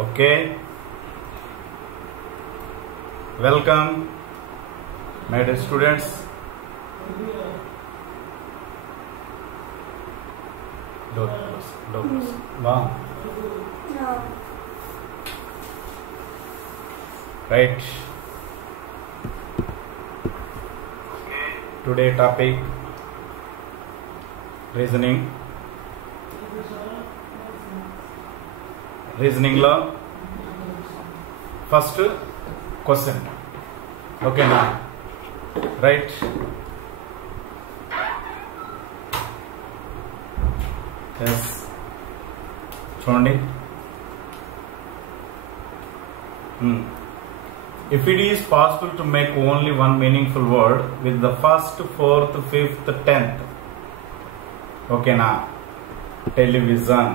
Okay, welcome my dear students. Door close. Wow. No. Right. Today topic reasoning. Reasoning law. First question. Okay now. Right. Yes. చూడండి. If it is possible to make only one meaningful word with the first, fourth, fifth, 10th. Okay na. Television.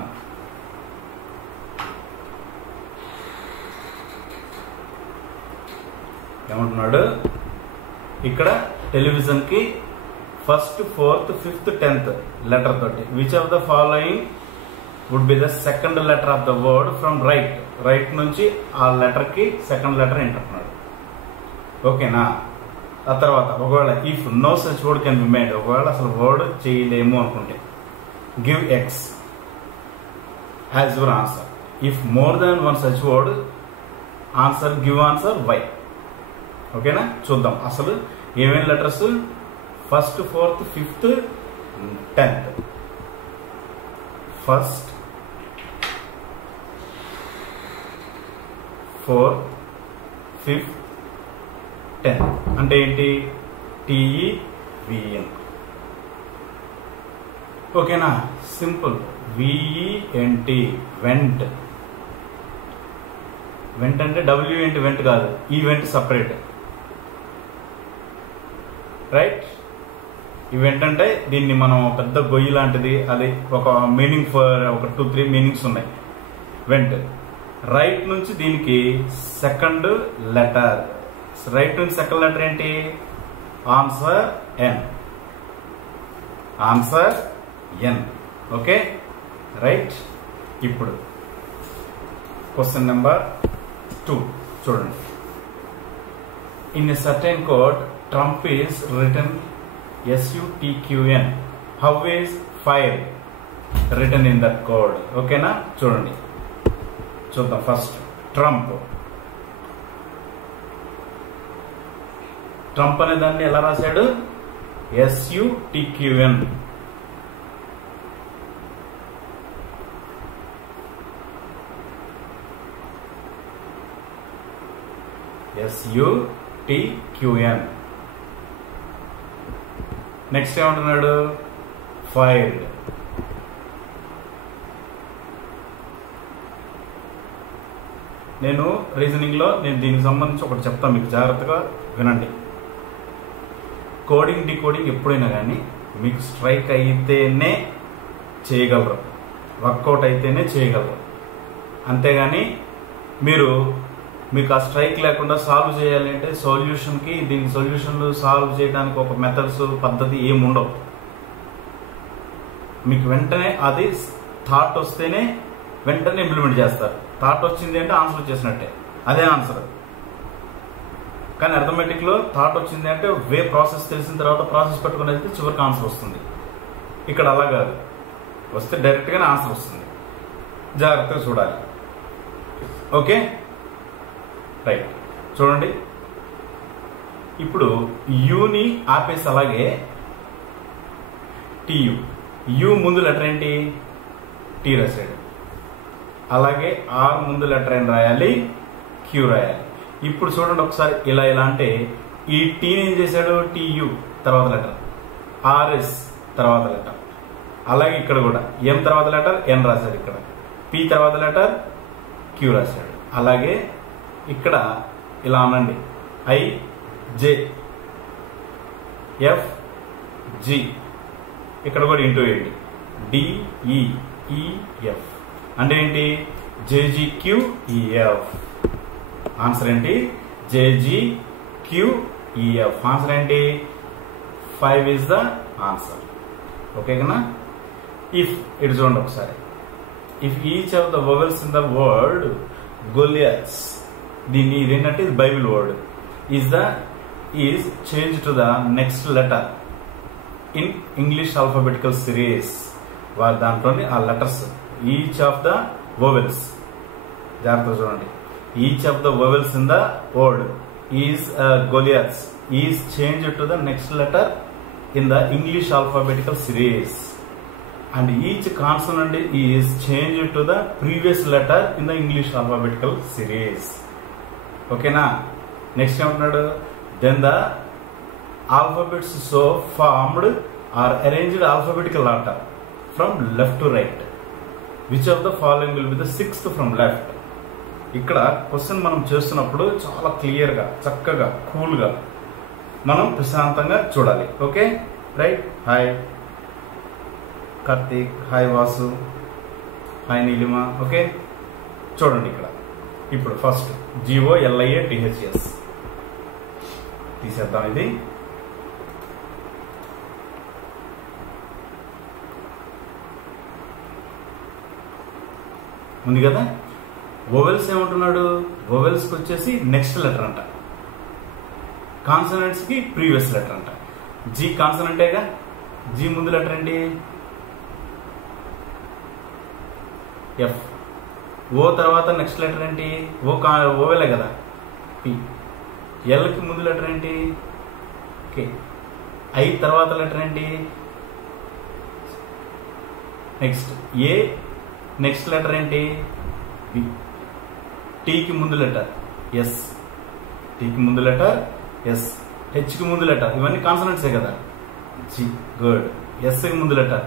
ఏమంటున్నాడు ఇక్కడ television కి first, fourth, fifth, 10th letter తోటి which of the following would be the second letter of the word from right నుంచి ఆ letter కి second letter ఏంటంటున్నాడు. ఓకేనా. ఆ తర్వాత ఒకవేళ if no such word can be made, ఒకవేళ అసలు వర్డ్ చేయలేము అనుకుంటే give X as your answer. If more than one such word answer give answer Y. ఓకేనా. చూద్దాం అసలు ఏమేమి letters first, fourth, fifth, 10th. First, fourth, fifth, 10th అంటే ఏంటి? TEVN. ఓకేనా. సింపుల్. VENT went. వెంట్ అంటే WENT వెంట్ కాదు, event separate. Right. Event అంటే దీన్ని మనం పెద్ద గొయ్యి లాంటిది, అది ఒక మీనింగ్ ఫర్ ఒక 2-3 మీనింగ్స్ ఉన్నాయి. వెంట్. రైట్ నుంచి దీనికి సెకండ్ లెటర్, రైట్ నుంచి సెకండ్ లెటర్ ఏంటి? Answer N. Answer N. Okay right. ఇప్పుడు క్వశ్చన్ నెంబర్ 2 చూడండి. In a certain code Trump is written SUTQN. How is fire written in that code? ఓకేనా. చూడండి. చూద్దాం. First Trump. ట్రంప్ అనే దాన్ని ఎలా రాశాడు? SUTQN. SUTQN. నెక్స్ట్ ఏమంటున్నాడు? ఫైర్డ్. నేను రీజనింగ్ లో దీనికి సంబంధించి ఒకటి చెప్తాను, మీకు జాగ్రత్తగా వినండి. కోడింగ్ డీకోడింగ్ ఎప్పుడైనా కానీ మీకు స్ట్రైక్ అయితేనే చేయగలరు, వర్కౌట్ అయితేనే చేయగలరు. అంతేగాని మీకు ఆ స్ట్రైక్ లేకుండా సాల్వ్ చేయాలి అంటే సొల్యూషన్కి, దీని సొల్యూషన్లు సాల్వ్ చేయడానికి ఒక మెథడ్స్, పద్ధతి ఏముండవు. మీకు వెంటనే అది థాట్ వస్తేనే వెంటనే ఇంప్లిమెంట్ చేస్తారు. థాట్ వచ్చింది అంటే ఆన్సర్ వచ్చేసినట్టే, అదే ఆన్సర్. కానీ అర్థమెటిక్లో థాట్ వచ్చింది అంటే ప్రాసెస్ తెలిసిన తర్వాత ప్రాసెస్ పెట్టుకుని వెళ్తే చివరికి ఆన్సర్ వస్తుంది. ఇక్కడ అలా కాదు, వస్తే డైరెక్ట్గానే ఆన్సర్ వస్తుంది. జాగ్రత్తగా చూడాలి. Okay right. చూడండి. ఇప్పుడు యూని ఆపేసి అలాగే TU, యూ ముందు లెటర్ ఏంటి? T రాశాడు. అలాగే ఆర్ ముందు లెటర్ ఏం రాయాలి? Q రాయాలి. ఇప్పుడు చూడండి ఒకసారి ఇలా అంటే ఈ టీని ఏం చేశాడు? TU తర్వాత లెటర్, RS తర్వాత లెటర్. అలాగే ఇక్కడ కూడా M తర్వాత లెటర్ N రాశాడు, ఇక్కడ P తర్వాత లెటర్ Q రాశాడు. అలాగే ఇక్కడ ఇలా అనండి, ఐ జే ఎఫ్ జి ఇక్కడ కూడా ఇంటూ వేయండి డిఈఈఎఫ్ అంటే ఏంటి జేజీక్యూఈఎఫ్ ఆన్సర్ ఏంటి జేజీక్యూఈఎఫ్ ఆన్సర్ ఏంటి 5 ఈజ్ ద ఆన్సర్ ఓకే కదా ఇఫ్ ఇటు చూడండి ఒకసారి if each of the vowels in the word goliaths దీన్ని ఇదేంటంటే ఇది Bible word is change to the next letter in English alphabetical series వాళ్ళ దాంట్లోని ఆ letters each of the vowels జాగ్రత్తగా చూడండి each of the vowels in the word is goliaths is change to the next letter in the English alphabetical series and each consonant is changed to the previous letter in the English alphabetical series. Okay na? Next ఏమంటున్నాడు then the alphabets so formed are arranged alphabetical order from left to right. Which of the following will be the sixth from left? ఇక్కడ question మనం చేస్తున్నప్పుడు చాలా clear గా చక్కగా cool గా మనం ప్రశాంతంగా చూడాలి okay right hi Karthik hi Vasu hi Neelima okay చూడండి ఇక్కడ ఇప్పుడు ఫస్ట్ GOLIATHS తీసేద్దాం ఇది ఉంది కదా వోవెల్స్ ఏమంటున్నాడు వోవెల్స్కి వచ్చేసి నెక్స్ట్ లెటర్ అంట కాన్సనెంట్స్ కి ప్రీవియస్ లెటర్ అంట జీ కాన్సనెంటేగా జీ ముందు లెటర్ ఏంటి ఎఫ్ ఓ తర్వాత నెక్స్ట్ లెటర్ ఏంటి ఓవెలే కదా పి ఎల్కి ముందు లెటర్ ఏంటి కే ఐ తర్వాత లెటర్ ఏంటి నెక్స్ట్ ఏ నెక్స్ట్ లెటర్ ఏంటి బి టీకి ముందు లెటర్ ఎస్ టీకి ముందు లెటర్ ఎస్ హెచ్కి ముందు లెటర్ ఇవన్నీ కాన్సనెంట్సే కదా జి గుడ్ ఎస్కి ముందు లెటర్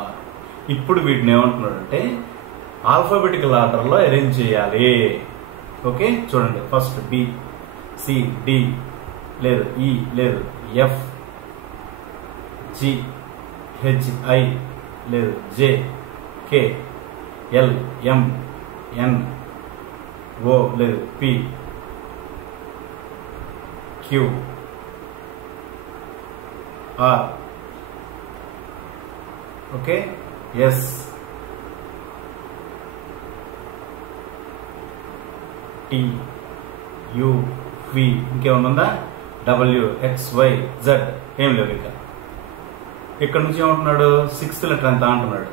ఆర్ ఇప్పుడు వీటిని ఏమంటున్నాడు అంటే ఆల్ఫాబెటికల్ ఆర్డర్లో అరేంజ్ చేయాలి ఓకే చూడండి ఫస్ట్ బి సి డి లేదు ఈ లేదు ఎఫ్ జి హెచ్ ఐ లేదు జే K L M N O లేదు P Q R okay S T U V ఇంకేమన్నా ఉందా డబ్ల్యూ ఎక్స్ వై జెడ్ ఏం లేవు ఇంకా ఇక్కడ నుంచి ఏమంటున్నాడు సిక్స్త్ లెటర్ ఎంత అంటున్నాడు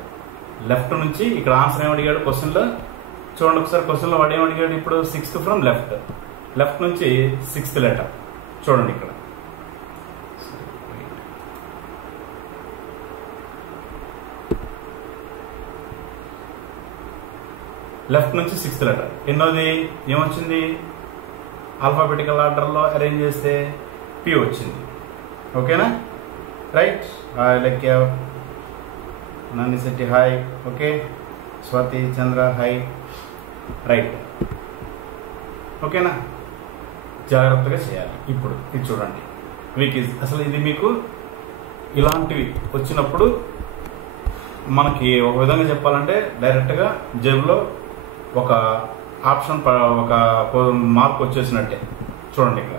లెఫ్ట్ నుంచి ఇక్కడ ఆన్సర్ ఏమడిగాడు క్వశ్చన్లో చూడండి ఒకసారి క్వశ్చన్లో వాడు ఏమడిగాడు ఇప్పుడు సిక్స్త్ ఫ్రమ్ లెఫ్ట్ లెఫ్ట్ నుంచి సిక్స్త్ లెటర్ చూడండి ఇక్కడ లెఫ్ట్ నుంచి సిక్స్త్ లెటర్ ఎన్నోది ఏమొచ్చింది ఆల్ఫాబెటికల్ ఆర్డర్లో అరేంజ్ చేస్తే పి వచ్చింది ఓకేనా right hi Lekhya Nani Shetty hi okay Swathi Chandra hi right ఓకేనా జాగ్రత్తగా చేయాలి ఇప్పుడు ఇది చూడండి వీక్ అసలు ఇది మీకు ఇలాంటివి వచ్చినప్పుడు మనకి ఒక విధంగా చెప్పాలంటే డైరెక్ట్గా జేబులో ఒక ఆప్షన్ ఒక మార్క్ వచ్చేసినట్టే చూడండి ఇక్కడ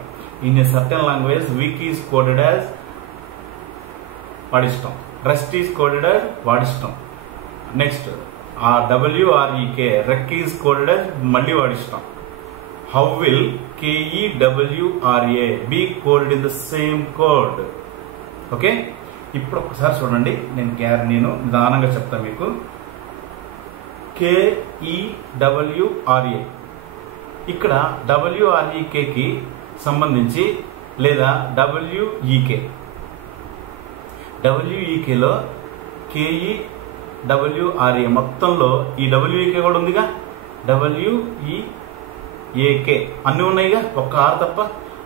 in a certain language week is coded as వాడిష్టం రెస్ట్ ఈజ్ కోడెడ్ యాజ్ వాడిష్టం నెక్స్ట్ ఆ W R E K wreck is coded as మళ్ళీ వాడిష్టం how will KEWRA be coded in the same code okay ఇప్పుడు ఒకసారి చూడండి నేను నిదానంగా చెప్తాను మీకు KEWRA ఇక్కడ WREKకి సంబంధించి లేదా WEKలో KEWRA మొత్తంలో ఈ WEK కూడా ఉందిగా WEAK అన్నీ ఉన్నాయిగా ఒక్క ఆర్ తప్ప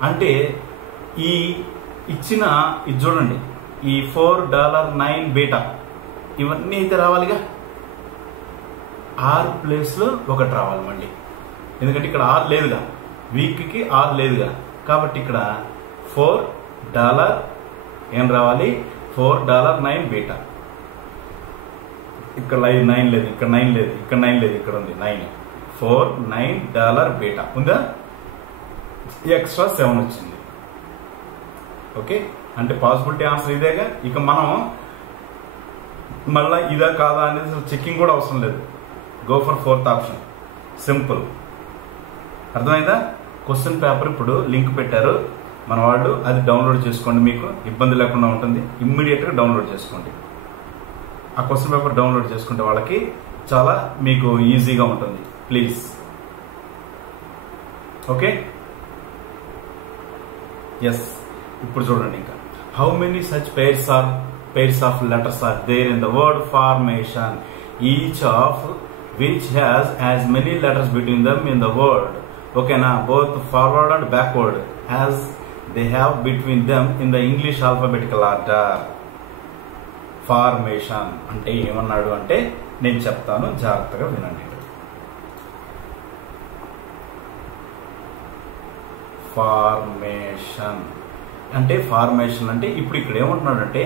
అంటే ఈ ఇచ్చిన ఇది చూడండి ఈ $4 బీటా ఇవన్నీ అయితే రావాలిగా ఆర్ ప్లేస్లో ఒకటి రావాలి మళ్ళీ ఎందుకంటే ఇక్కడ ఆర్ లేదుగా వీక్కి ఆర్ లేదుగా, కాబట్టి ఇక్కడ $4 ఏం రావాలి, $4.9 బీటా. ఇక్కడ $9 లేదు, ఇక్కడ 9 లేదు, ఇక్కడ 9 లేదు, ఇక్కడ ఉంది 9. $9 బీటా ఉందా, ఎక్స్ట్రా 7 వచ్చింది. ఓకే, అంటే పాసిబిలిటీ ఆన్సర్ ఇదేగా. ఇక మనం మళ్ళీ ఇదా కాదా అనేది చెక్కింగ్ కూడా అవసరం లేదు. Go for 4th option, simple. అర్థమైందా? క్వశ్చన్ పేపర్ ఇప్పుడు లింక్ పెట్టారు మన వాళ్ళు, అది డౌన్లోడ్ చేసుకోండి, మీకు ఇబ్బంది లేకుండా ఉంటుంది. ఇమ్మీడియట్గా డౌన్లోడ్ చేసుకోండి. ఆ క్వశ్చన్ పేపర్ డౌన్లోడ్ చేసుకుంటే వాళ్ళకి చాలా మీకు ఈజీగా ఉంటుంది. ప్లీజ్. Okay, yes. ఇప్పుడు చూడండి ఇంకా, how many such pairs of letters are there in the word formation, each of which has as many letters between them in the word. Okay na, both forward and backward as they have between them in the English alphabetical order. Formation అంటే ఏమన్నాడు అంటే నేను చెప్తాను, జాగ్రత్తగా వినండి. Formation అంటే ఇప్పుడు ఇక్కడ ఏమంటున్నాడు అంటే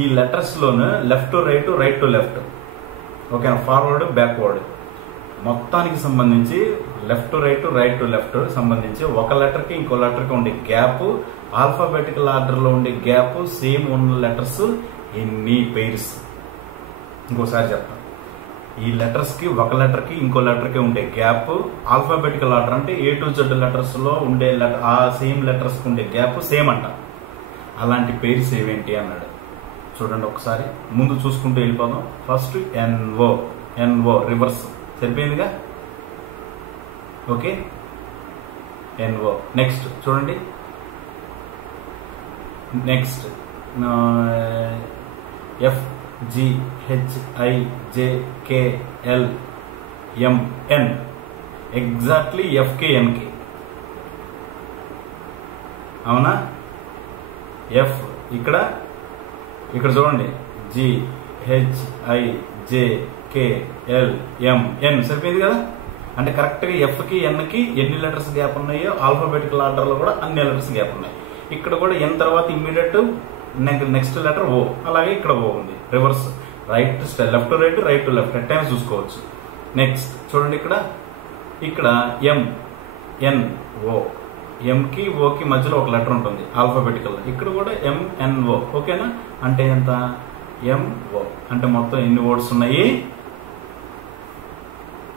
ఈ letters loan left to right, right to left, ఓకేనా, ఫార్వర్డ్ బ్యాక్వర్డ్ మొత్తానికి సంబంధించి left to right, right to left సంబంధించి ఒక లెటర్ కి ఇంకో లెటర్ కి ఉండే గ్యాప్, ఆల్ఫాబెటికల్ ఆర్డర్ లో ఉండే గ్యాప్, సేమ్ ఉన్న లెటర్స్ ఎన్ని పెయిర్స్. ఇంకోసారి చెప్తాను, ఈ లెటర్స్ కి ఒక లెటర్ కి ఇంకో లెటర్ కి ఉండే గ్యాప్, ఆల్ఫాబెటికల్ ఆర్డర్ అంటే A to Z లెటర్స్ లో ఉండే ఆ సేమ్ లెటర్స్ కి ఉండే గ్యాప్ సేమ్ అంట. అలాంటి పెయిర్స్ ఏవేంటి అన్నాడు. చూడండి ఒకసారి ముందు చూసుకుంటూ వెళ్ళిపోదాం. ఫస్ట్ NO రివర్స్ సరిపోయిందిగా. Okay, NO. నెక్స్ట్ చూడండి, నెక్స్ట్ FGHIJKLMN, ఎగ్జాక్ట్లీ FKNకి, అవునా. ఇక్కడ చూడండి, GHIJKLMN సరిపోయింది కదా. అంటే కరెక్ట్గా Fకి Nకి ఎన్ని లెటర్స్ గ్యాప్ ఉన్నాయో ఆల్ఫాబెటికల్ ఆర్డర్లో కూడా అన్ని లెటర్స్ గ్యాప్ ఉన్నాయి. ఇక్కడ కూడా N తర్వాత ఇమ్మీడియట్ నెక్స్ట్ లెటర్ O, అలాగే ఇక్కడ O ఉంది. Reverse, right left to right, right to left at times చూసుకోవచ్చు. నెక్స్ట్ చూడండి, ఇక్కడ MNO, ఎంకి ఓకి మధ్యలో ఒక లెటర్ ఉంటుంది ఆల్ఫాబెటికల్. ఇక్కడ కూడా MNO. ఓకేనా, అంటే ఎంత MO. అంటే మొత్తం ఎన్ని వర్డ్స్ ఉన్నాయి,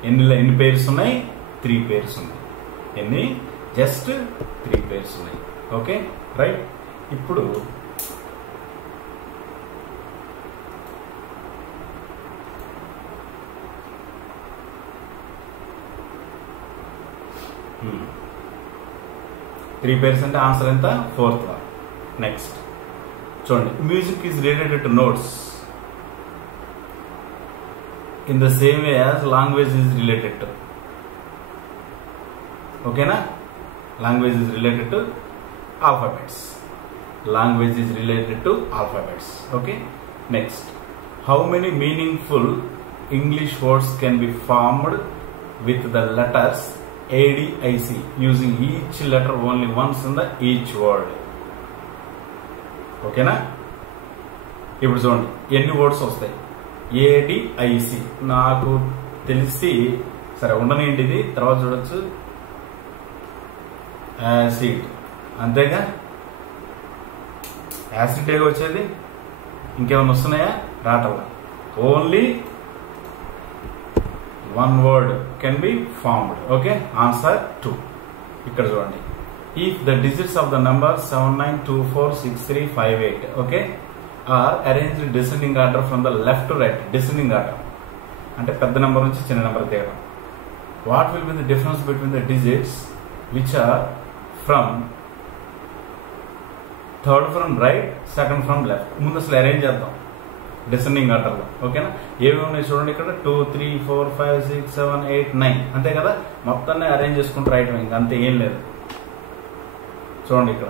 ఎన్ని పేర్స్ ఉన్నాయి, 3 పేర్స్ ఉన్నాయి. ఎన్ని, జస్ట్ 3 పేర్స్ ఉన్నాయి. Okay, right. ఇప్పుడు త్రీ పేర్స్ అంటే ఆన్సర్ ఎంత, 4th వన్. నెక్స్ట్ చూడండి, music is related to notes in the same way as language is related to. ఓకేనా, language is related to alphabets. Language is related to alphabets. Okay, next, how many meaningful English words can be formed with the letters ADIC using each letter only once in the each word. ఓకేనా, ఇప్పుడు చూడండి ఎన్ని words వస్తాయి. ADIC నాకు తెలిసి, సరే ఉండనేంటి, ఇది తర్వాత చూడొచ్చు. యాసిడ్, అంతేగా, యాసిడ్ వచ్చేది. ఇంకేమైనా వస్తున్నాయా, రావట్లా. Only one word can be formed. Okay, answer 2. ఇక్కడ చూడండి, if the digits of the number 79246358 okay are arranged descending order from the left to right, descending order అంటే పెద్ద నెంబర్ నుంచి చిన్న నెంబర్ తీయడం, what will be the difference between the digits which are from third from right, second from left. ముందు అసలు arrange చేద్దాం descending ఆర్డర్లో. ఓకేనా, ఏవి ఉన్నాయి చూడండి, ఇక్కడ 2 3 4 5 6 7 8 9 అంతే కదా. మొత్తాన్ని అరేంజ్ చేసుకుంటూ రాయటం, ఇంకా అంతే, ఏం లేదు. చూడండి ఇక్కడ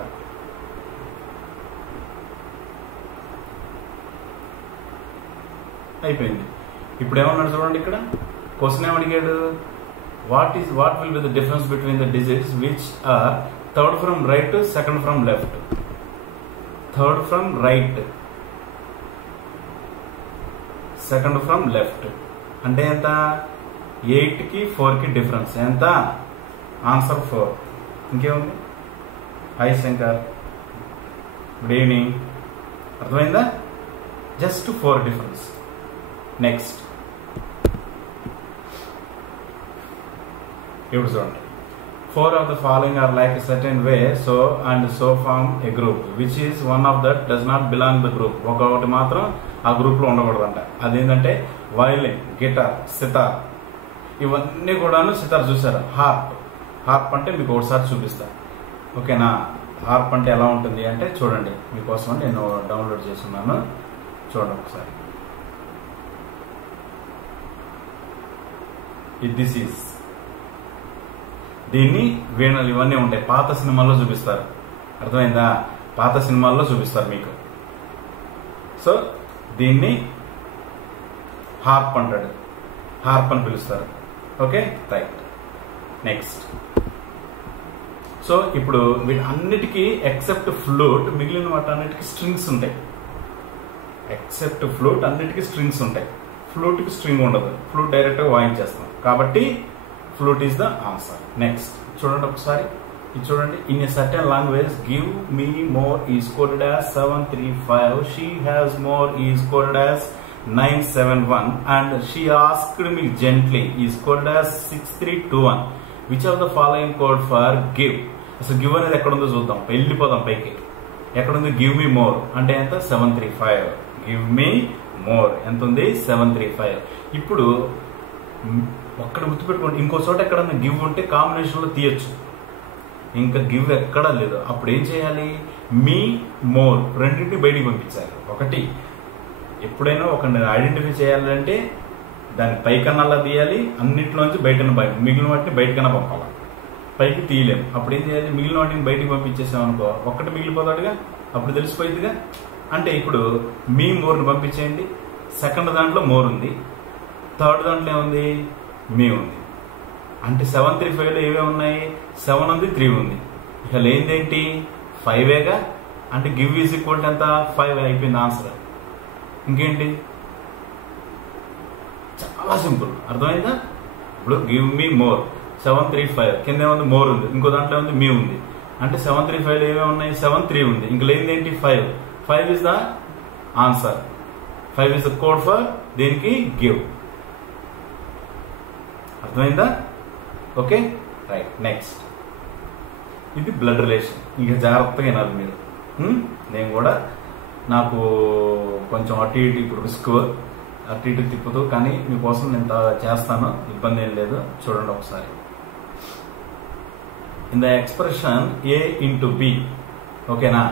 అయిపోయింది. ఇప్పుడు ఏమన్నాడు చూడండి, ఇక్కడ question ఏమడిగాడు, what will be the difference between the digits which are third from right to second from left? Third from right, second from left. అంటే ఎంత? 8 కి 4 కి డిఫరెన్స్ ఎంత? ఆన్సర్ 4. ఇంకేముంది? Hi Shankar, good evening. అర్థమైందా? Just 4 difference. నెక్స్ట్ ఇప్పుడు చూడండి. 4 of the following are like a certain way, so and so form a group which is one of that does not belong to the group. ఒకటి మాత్రం ఆ group లో ఉండకూడదంట. అదేంటంటే violin, guitar, sitar, ఇవన్నీ కూడాను. సితార్ చూసారా? హార్ప్ అంటే మీకు ఒకసారి చూపిస్తా, ఓకేనా? హార్ప్ అంటే ఎలా ఉంటుంది అంటే చూడండి, మీకోసం నేను డౌన్లోడ్ చేస్తున్నాను, చూడండి ఒకసారి. దిస్ ఈజ్, దీన్ని వీణలు ఇవన్నీ ఉంటాయి. పాత సినిమాల్లో చూపిస్తారు, అర్థమైందా? పాత సినిమాల్లో చూపిస్తారు మీకు. సో దీన్ని హార్ప్ అంటాడు, హార్ప్ అని పిలుస్తారు. Okay, right. నెక్స్ట్, సో ఇప్పుడు వీటన్నిటికీ ఎక్సెప్ట్ ఫ్లూట్, మిగిలిన వాటన్నిటికీ స్ట్రింగ్స్ ఉంటాయి. ఎక్సెప్ట్ ఫ్లూట్ అన్నిటికీ స్ట్రింగ్స్ ఉంటాయి. ఫ్లూట్ కి స్ట్రింగ్ ఉండదు, ఫ్లూట్ డైరెక్ట్ గా వాయించేస్తాం కాబట్టి flute is the answer. Next చూడండి ఒకసారి, ఇది చూడండి. In a certain language give me more is coded as 735, she has more is coded as 971 and she asked me gently is coded as 6321. which of the following code for give? అసలు give అనేది ఎక్కడ ఉందో చూద్దాం, వెళ్ళిపోదాం పైకి. ఎక్కడ ఉంది? Give me more అంటే ఎంత? 735. గివ్ మీ మోర్ ఎంత ఉంది? 735. ఇప్పుడు ఒక్కడ గుర్తుపెట్టుకోండి, ఇంకో చోట ఎక్కడన్నా గివ్ ఉంటే కాంబినేషన్ లో తీయచ్చు, ఇంకా గివ్ ఎక్కడా లేదు. అప్పుడు ఏం చేయాలి? మీ మోర్ రెండింటిని బయటికి పంపించాలి. ఒకటి, ఎప్పుడైనా ఒక ఐడెంటిఫై చేయాలంటే దాన్ని పైకన్నా తీయాలి, అన్నింటిలోంచి మిగిలిన వాటిని బయటకన్నా పంపాలి. పైకి తీయలేము, అప్పుడు ఏం చేయాలి? మిగిలిన వాటిని బయటికి పంపించేసామనుకో ఒక్కటి మిగిలిపోతాడుగా, అప్పుడు తెలిసిపోయిందిగా. అంటే ఇప్పుడు మీ మోర్ని పంపించేయండి. సెకండ్ దాంట్లో మోర్ ఉంది, థర్డ్ దాంట్లో ఏముంది? మీ ఉంది. అంటే 735లో ఏవే ఉన్నాయి? 7 ఉంది, 3 ఉంది. ఇక లేనిదేంటి? 5ఏగా. అంటే గివ్ ఈజ్ ఈక్వల్ టు ఎంత? 5 అయిపోయింది ఆన్సర్. ఇంకేంటి? చాలా సింపుల్, అర్థమైందా? ఇప్పుడు గివ్ మీ మోర్ 735, కింద ఏముంది? మోర్ ఉంది, ఇంకో దాంట్లో ఉంది మీ ఉంది. అంటే 735లో ఏవే ఉన్నాయి? 7, 3 ఉంది. ఇంక లేనిదేంటి? 5. 5 is the answer. 5 is the code for దేనికి? గివ్. అర్థమైందా? Okay, right. నెక్స్ట్, ఇది బ్లడ్ రిలేషన్. ఇక జాగ్రత్తగా వినాలి మీరు. నేను కూడా నాకు కొంచెం అటు ఇటు ఇప్పుడు రిస్క్, అటు ఇటు తిప్పుతూ, కానీ మీకోసం నేను చేస్తాను, ఇబ్బంది ఏం లేదు. చూడండి ఒకసారి. In the expression A into B, ఓకేనా?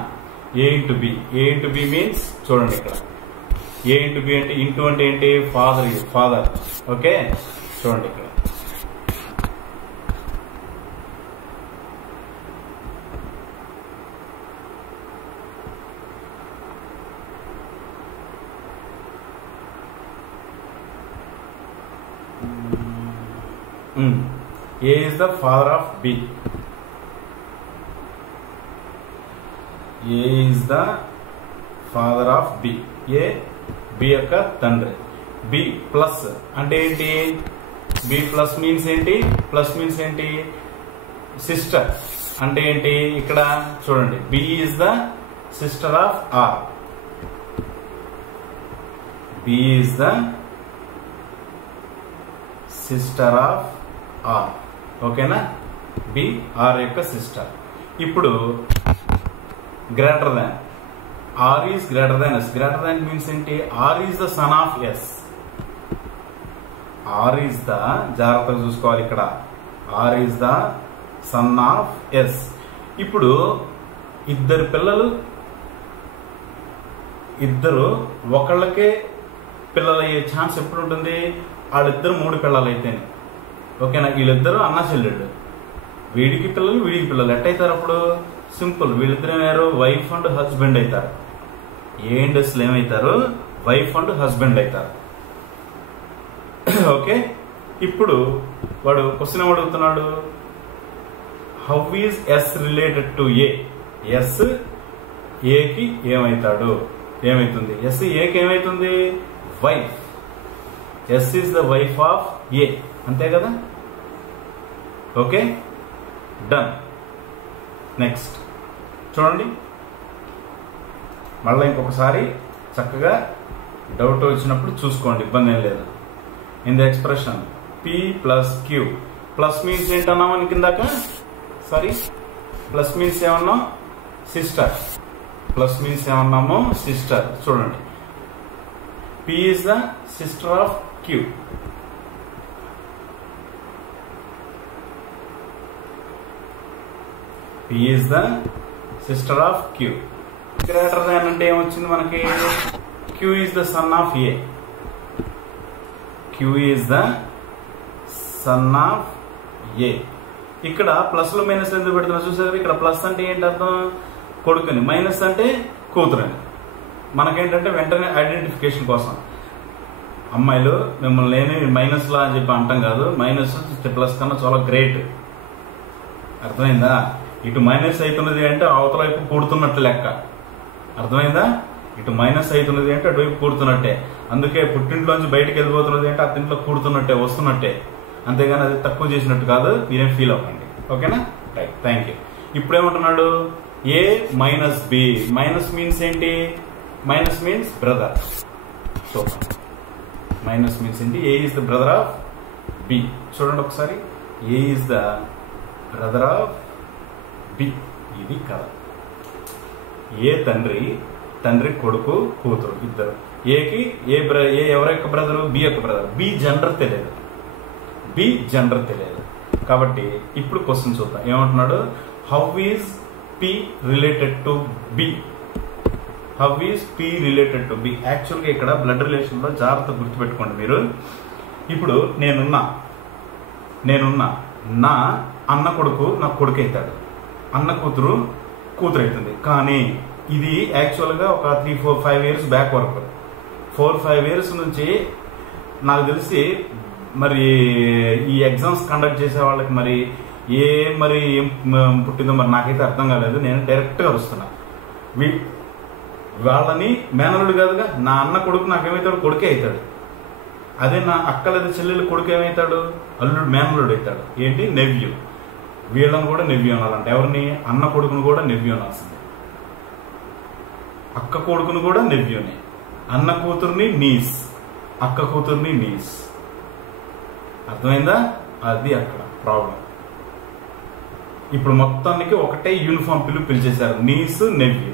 A into B. A into B means చూడండి ఇక్కడ ఏ ఇంటూ బి అంటే ఇంటూ అంటే ఏంటి? ఫాదర్. ఓకే, చూడండి ఇక్కడ A is the father of B. A is the father of B. A B యొక్క తండ్రి. B ప్లస్ అంటే ఏంటి? B ప్లస్ మీన్స్ ఏంటి? ప్లస్ మీన్స్ ఏంటి? సిస్టర్ అంటే ఏంటి? ఇక్కడ చూడండి, B is the sister of R. B is the sister of R. ఓకేనా? బి ఆర్ యొక్క సిస్టర్. ఇప్పుడు greater than, R is greater than S. Greater than means ఏంటి? R is the son of S. R is the, జాగ్రత్తగా చూసుకోవాలి ఇక్కడ, R is the son of S. ఇప్పుడు ఇద్దరు పిల్లలు, ఇద్దరు ఒకళ్ళకే పిల్లలయ్యే ఛాన్స్ ఎప్పుడు ఉంటుంది? వాళ్ళిద్దరు 3 పిల్లలు అయితేనే, ఓకేనా? వీళ్ళిద్దరు అన్న చెల్లెళ్ళు, వీడికి పిల్లలు వీడికి పిల్లలు. ఎట్టయితారు అప్పుడు? సింపుల్, వీళ్ళిద్దరు ఏమయ్యారు? వైఫ్ అండ్ హస్బెండ్ అవుతారు. ఏ ఇండస్ట్రీలో ఏమవుతారు? వైఫ్ అండ్ హస్బెండ్ అవుతారు. ఓకే, ఇప్పుడు వాడు క్వశ్చన్ ఏమడుగుతున్నాడు, how is S related to A? S ఏకి ఏమవుతాడు, ఏమైతుంది? ఎస్ ఏకి ఏమైతుంది? Wife. S is the wife of A, అంతే కదా? Okay, done. నెక్స్ట్ చూడండి, మళ్ళీ ఇంకొకసారి చక్కగా డౌట్ వచ్చినప్పుడు చూసుకోండి, ఇబ్బంది ఏం లేదు. In the expression P plus Q, plus means ఏంటన్నాం అని కిందాక, సారీ ప్లస్ మీన్స్ ఏమన్నాం? సిస్టర్. ప్లస్ మీన్స్ ఏమన్నాము? సిస్టర్. చూడండి, P is the sister of Q. P is the sister of Q. Greater than అంటే ఏమొచ్చింది మనకి? Q is the son of A. Q is the son of A. ఇక్కడ plus లో minus ఎందుకు పెడుతున్నా చూసారు? ఇక్కడ ప్లస్ అంటే ఏంటి అర్థం? కొడుకుని, మైనస్ అంటే కూతురని. మనకేంటంటే వెంటనే ఐడెంటిఫికేషన్ కోసం, అమ్మాయిలు మిమ్మల్ని లేని మైనస్ లా అని చెప్పి అంటాం కాదు, మైనస్ ప్లస్ కన్నా చాలా గ్రేట్. అర్థమైందా? ఇటు మైనస్ అవుతున్నది అంటే అవతల వైపు కూడుతున్నట్టు లెక్క. అర్థమైందా? ఇటు మైనస్ అవుతున్నది అంటే అటువైపు కూడుతున్నట్టే. అందుకే పుట్టింట్లోంచి బయటకు వెళ్ళిపోతున్నది అంటే అత్తింట్లో కూడుతున్నట్టే, వస్తున్నట్టే. అంతేగాని అది తక్కువ చేసినట్టు కాదు, మీరేం ఫీల్ అవ్వండి. ఓకేనా? Right, thank you. ఇప్పుడు ఏమంటున్నాడు? A minus B. Minus means ఏంటి? Minus means brother. So minus means ఏంటి? A is the brother of B. చూడండి ఒకసారి, A is the brother of B. ఇది కదా, ఏ తండ్రి, తండ్రి కొడుకు కూతురు ఇద్దరు. ఏకి ఏ ఎవరి యొక్క బ్రదరు? బి యొక్క బ్రదర్. బి జెండర్ తెలియదు, బి జెండర్ తెలియదు. కాబట్టి ఇప్పుడు క్వశ్చన్ చూద్దాం. ఏమంటున్నాడు? How is P related to be. How is P related to be. యాక్చువల్గా ఇక్కడ బ్లడ్ రిలేషన్ లో జాగ్రత్త గుర్తుపెట్టుకోండి మీరు. ఇప్పుడు నేనున్నా, నా అన్న కొడుకు నాకు కొడుకు అవుతాడు, అన్న కూతురు కూతురు అవుతుంది. కానీ ఇది యాక్చువల్గా ఒక 3-4-5 ఇయర్స్ బ్యాక్ వరకు, 4-5 ఇయర్స్ నుంచి నాకు తెలిసి మరి ఈ ఎగ్జామ్స్ కండక్ట్ చేసే వాళ్ళకి మరి ఏం పుట్టిందో మరి నాకైతే అర్థం కాలేదు. నేను డైరెక్ట్గా వస్తున్నా. వాళ్ళని మేనల్లుడు కాదుగా, నా అన్న కొడుకు నాకేమవుతాడు? కొడుకే అవుతాడు. అదే నా అక్క లేదా చెల్లెలు కొడుకు ఏమవుతాడు? అల్లుడు, మేనల్లుడు అవుతాడు. ఏంటి? నెవ్యూ. వీళ్ళని కూడా నెవ్యూ అనాలంటే ఎవరిని? అన్న కొడుకును కూడా నెవ్యూ అనాల్సిందే, అక్క కొడుకును కూడా నెవ్యూని, అన్న కూతుర్ని నీస్, అక్క కూతుర్ని నీస్. అర్థమైందా? అది అక్కడ ప్రాబ్లం. ఇప్పుడు మొత్తానికి ఒకటే యూనిఫామ్ పిలిచేశారు, నీస్ నెవ్యూ.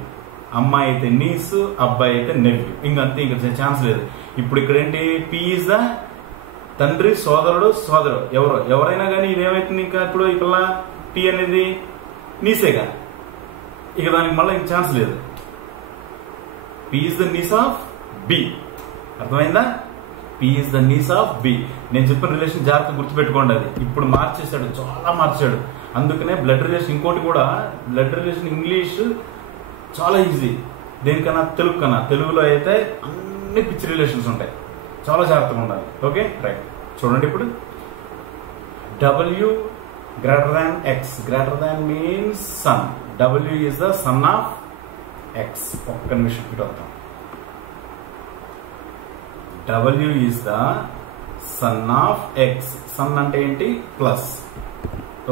అమ్మాయి అయితే నీస్, అబ్బాయి అయితే నెవ్యూ. ఇంకంతే, ఇంకా ఛాన్స్ లేదు. ఇప్పుడు ఇక్కడ ఏంటి? పి ఈజ్ ద తండ్రి, సోదరుడు, ఎవరైనా కానీ ఇదేమైతుంది? ఇంకా ఇప్పుడు ఈ పిల్ల పి అనేది నీసేగా, ఇక దానికి మళ్ళీ ఇంక ఛాన్స్ లేదు. P is the niece of B. అర్థమైందా? P is the niece of B. నేను చెప్పిన రిలేషన్ జాగ్రత్త గుర్తుపెట్టుకోండి. అది ఇప్పుడు మార్చేశాడు, చాలా మార్చాడు. అందుకనే బ్లడ్ రిలేషన్, ఇంకోటి కూడా బ్లడ్ రిలేషన్ ఇంగ్లీష్ చాలా ఈజీ దేనికన్నా, తెలుగు కన్నా. తెలుగులో అయితే అన్ని పిచ్చి రిలేషన్స్ ఉంటాయి, చాలా జాగ్రత్తగా ఉండాలి. Okay, right. చూడండి ఇప్పుడు W greater than X. Greater than means son. W is the son of X. ఒక్క నిమిషం ఇటు వద్దాం. W is the son of X. Son అంటే ఏంటి? Plus.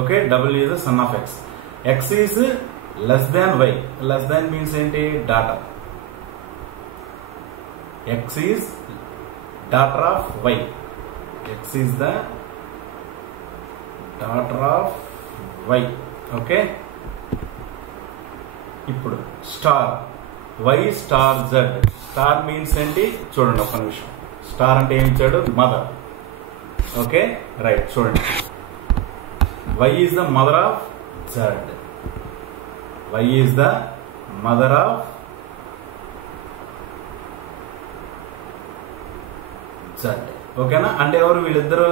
Okay, W is the son of X. X is less than Y. Less than means ఏంటి? Daughter. X is daughter of Y. X is the daughter of Y. Okay. ఇప్పుడు star. Y star Z. Star means ఏంటి? చూడండి ఒక్క నిమిషం. Star అంటే ఏం ఇచ్చాడు? Mother. Okay, right. చూడండి, Y is the mother of Z. Y is the mother of Z. ఓకేనా? అంటే ఎవరు వీళ్ళిద్దరు?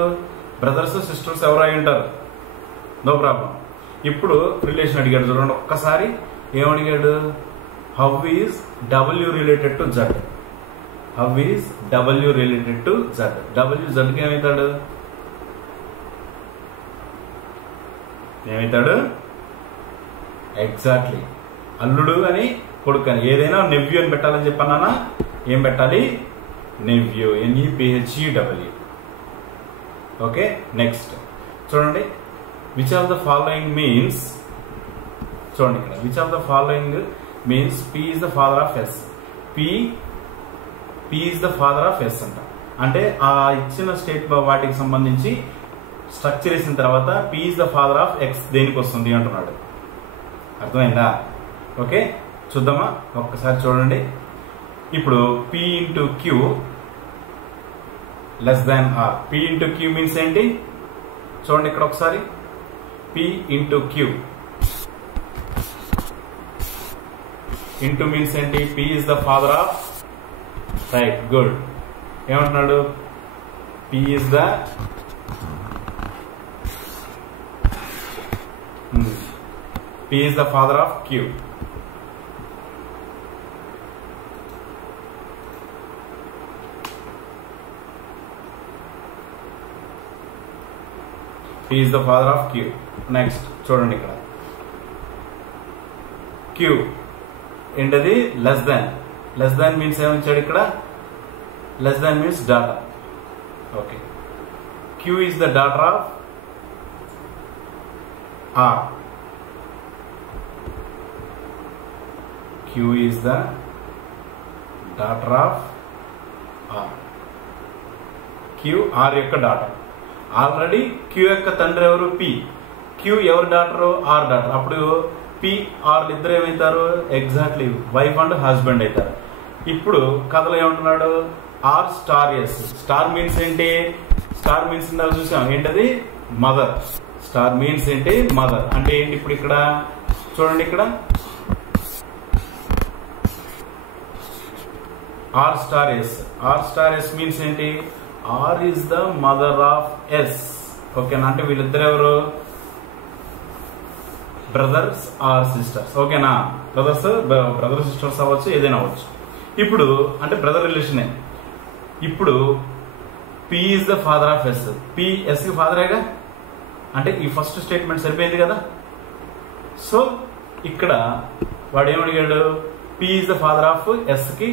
బ్రదర్స్ సిస్టర్స్ ఎవరు అయి ఉంటారు, నో ప్రాబ్లం. ఇప్పుడు రిలేషన్ అడిగాడు, చూడండి ఒక్కసారి. ఏమడిగాడు? How is W related to Z. How is W related to Z. W Z కి ఏమవుతాడు? ఏమవుతాడు? ఎగ్జాక్ట్లీ అల్లుడు అని కొడుకు అని. ఏదైనా నెవ్యూ అని పెట్టాలని చెప్పన్నానా? ఏం పెట్టాలి? Nephew, NEPHEW. ఓకే, నెక్స్ట్ చూడండి. Which of the following means, చూడండి ఇక్కడ, which of the following means P is the father of S. P is the father of S అంట. అంటే ఆ ఇచ్చిన స్టేట్ వాటికి సంబంధించి స్ట్రక్చర్ వేసిన తర్వాత P is the father of X దేనికి వస్తుంది అంటున్నాడు. అర్థమైందా? ఓకే, చూద్దామా? ఒక్కసారి చూడండి. ఇప్పుడు P into Q less than R. P into Q means ఏంటి? చూడండి ఇక్కడ ఒకసారి. P into Q into means ఏంటి? P is the father of, right, good. ఏమంటున్నాడు? P is the father of Q. P is the father of Q. Next చూడండి ఇక్కడ Q ఏంటది? Less than. Less than means ఏమిచ్చాడు ఇక్కడ? Less than means daughter. Okay, Q is the daughter of R. Q is the daughter of R. Q R యొక్క daughter. Already Q యొక్క తండ్రి ఎవరు? P. Q ఎవరు డాటరు? R daughter. అప్పుడు P R ఇద్దరు ఏమవుతారు? ఎగ్జాక్ట్లీ వైఫ్ అండ్ హస్బెండ్ అవుతారు. ఇప్పుడు కథలో ఏమంటున్నాడు? R star S. Star means ఏంటి? స్టార్ మీన్స్ ఇందాక చూసాం ఏంటది? మదర్. స్టార్ మీన్స్ ఏంటి? మదర్. అంటే ఏంటి ఇప్పుడు ఇక్కడ చూడండి, ఇక్కడ R star S. R star S means ఏంటి? R is the mother of S. ఓకేనా? అంటే వీళ్ళిద్దరు ఎవరు? Brothers or sisters. ఓకేనా? బ్రదర్ సిస్టర్స్ అవ్వచ్చు, ఏదైనా అవ్వచ్చు. ఇప్పుడు అంటే బ్రదర్ రిలేషనే. ఇప్పుడు P is the father of S. P S కి ఫాదరేగా. అంటే ఈ ఫస్ట్ స్టేట్మెంట్ సరిపోయింది కదా. సో ఇక్కడ వాడు ఏమడిగాడు? P is the father of S కి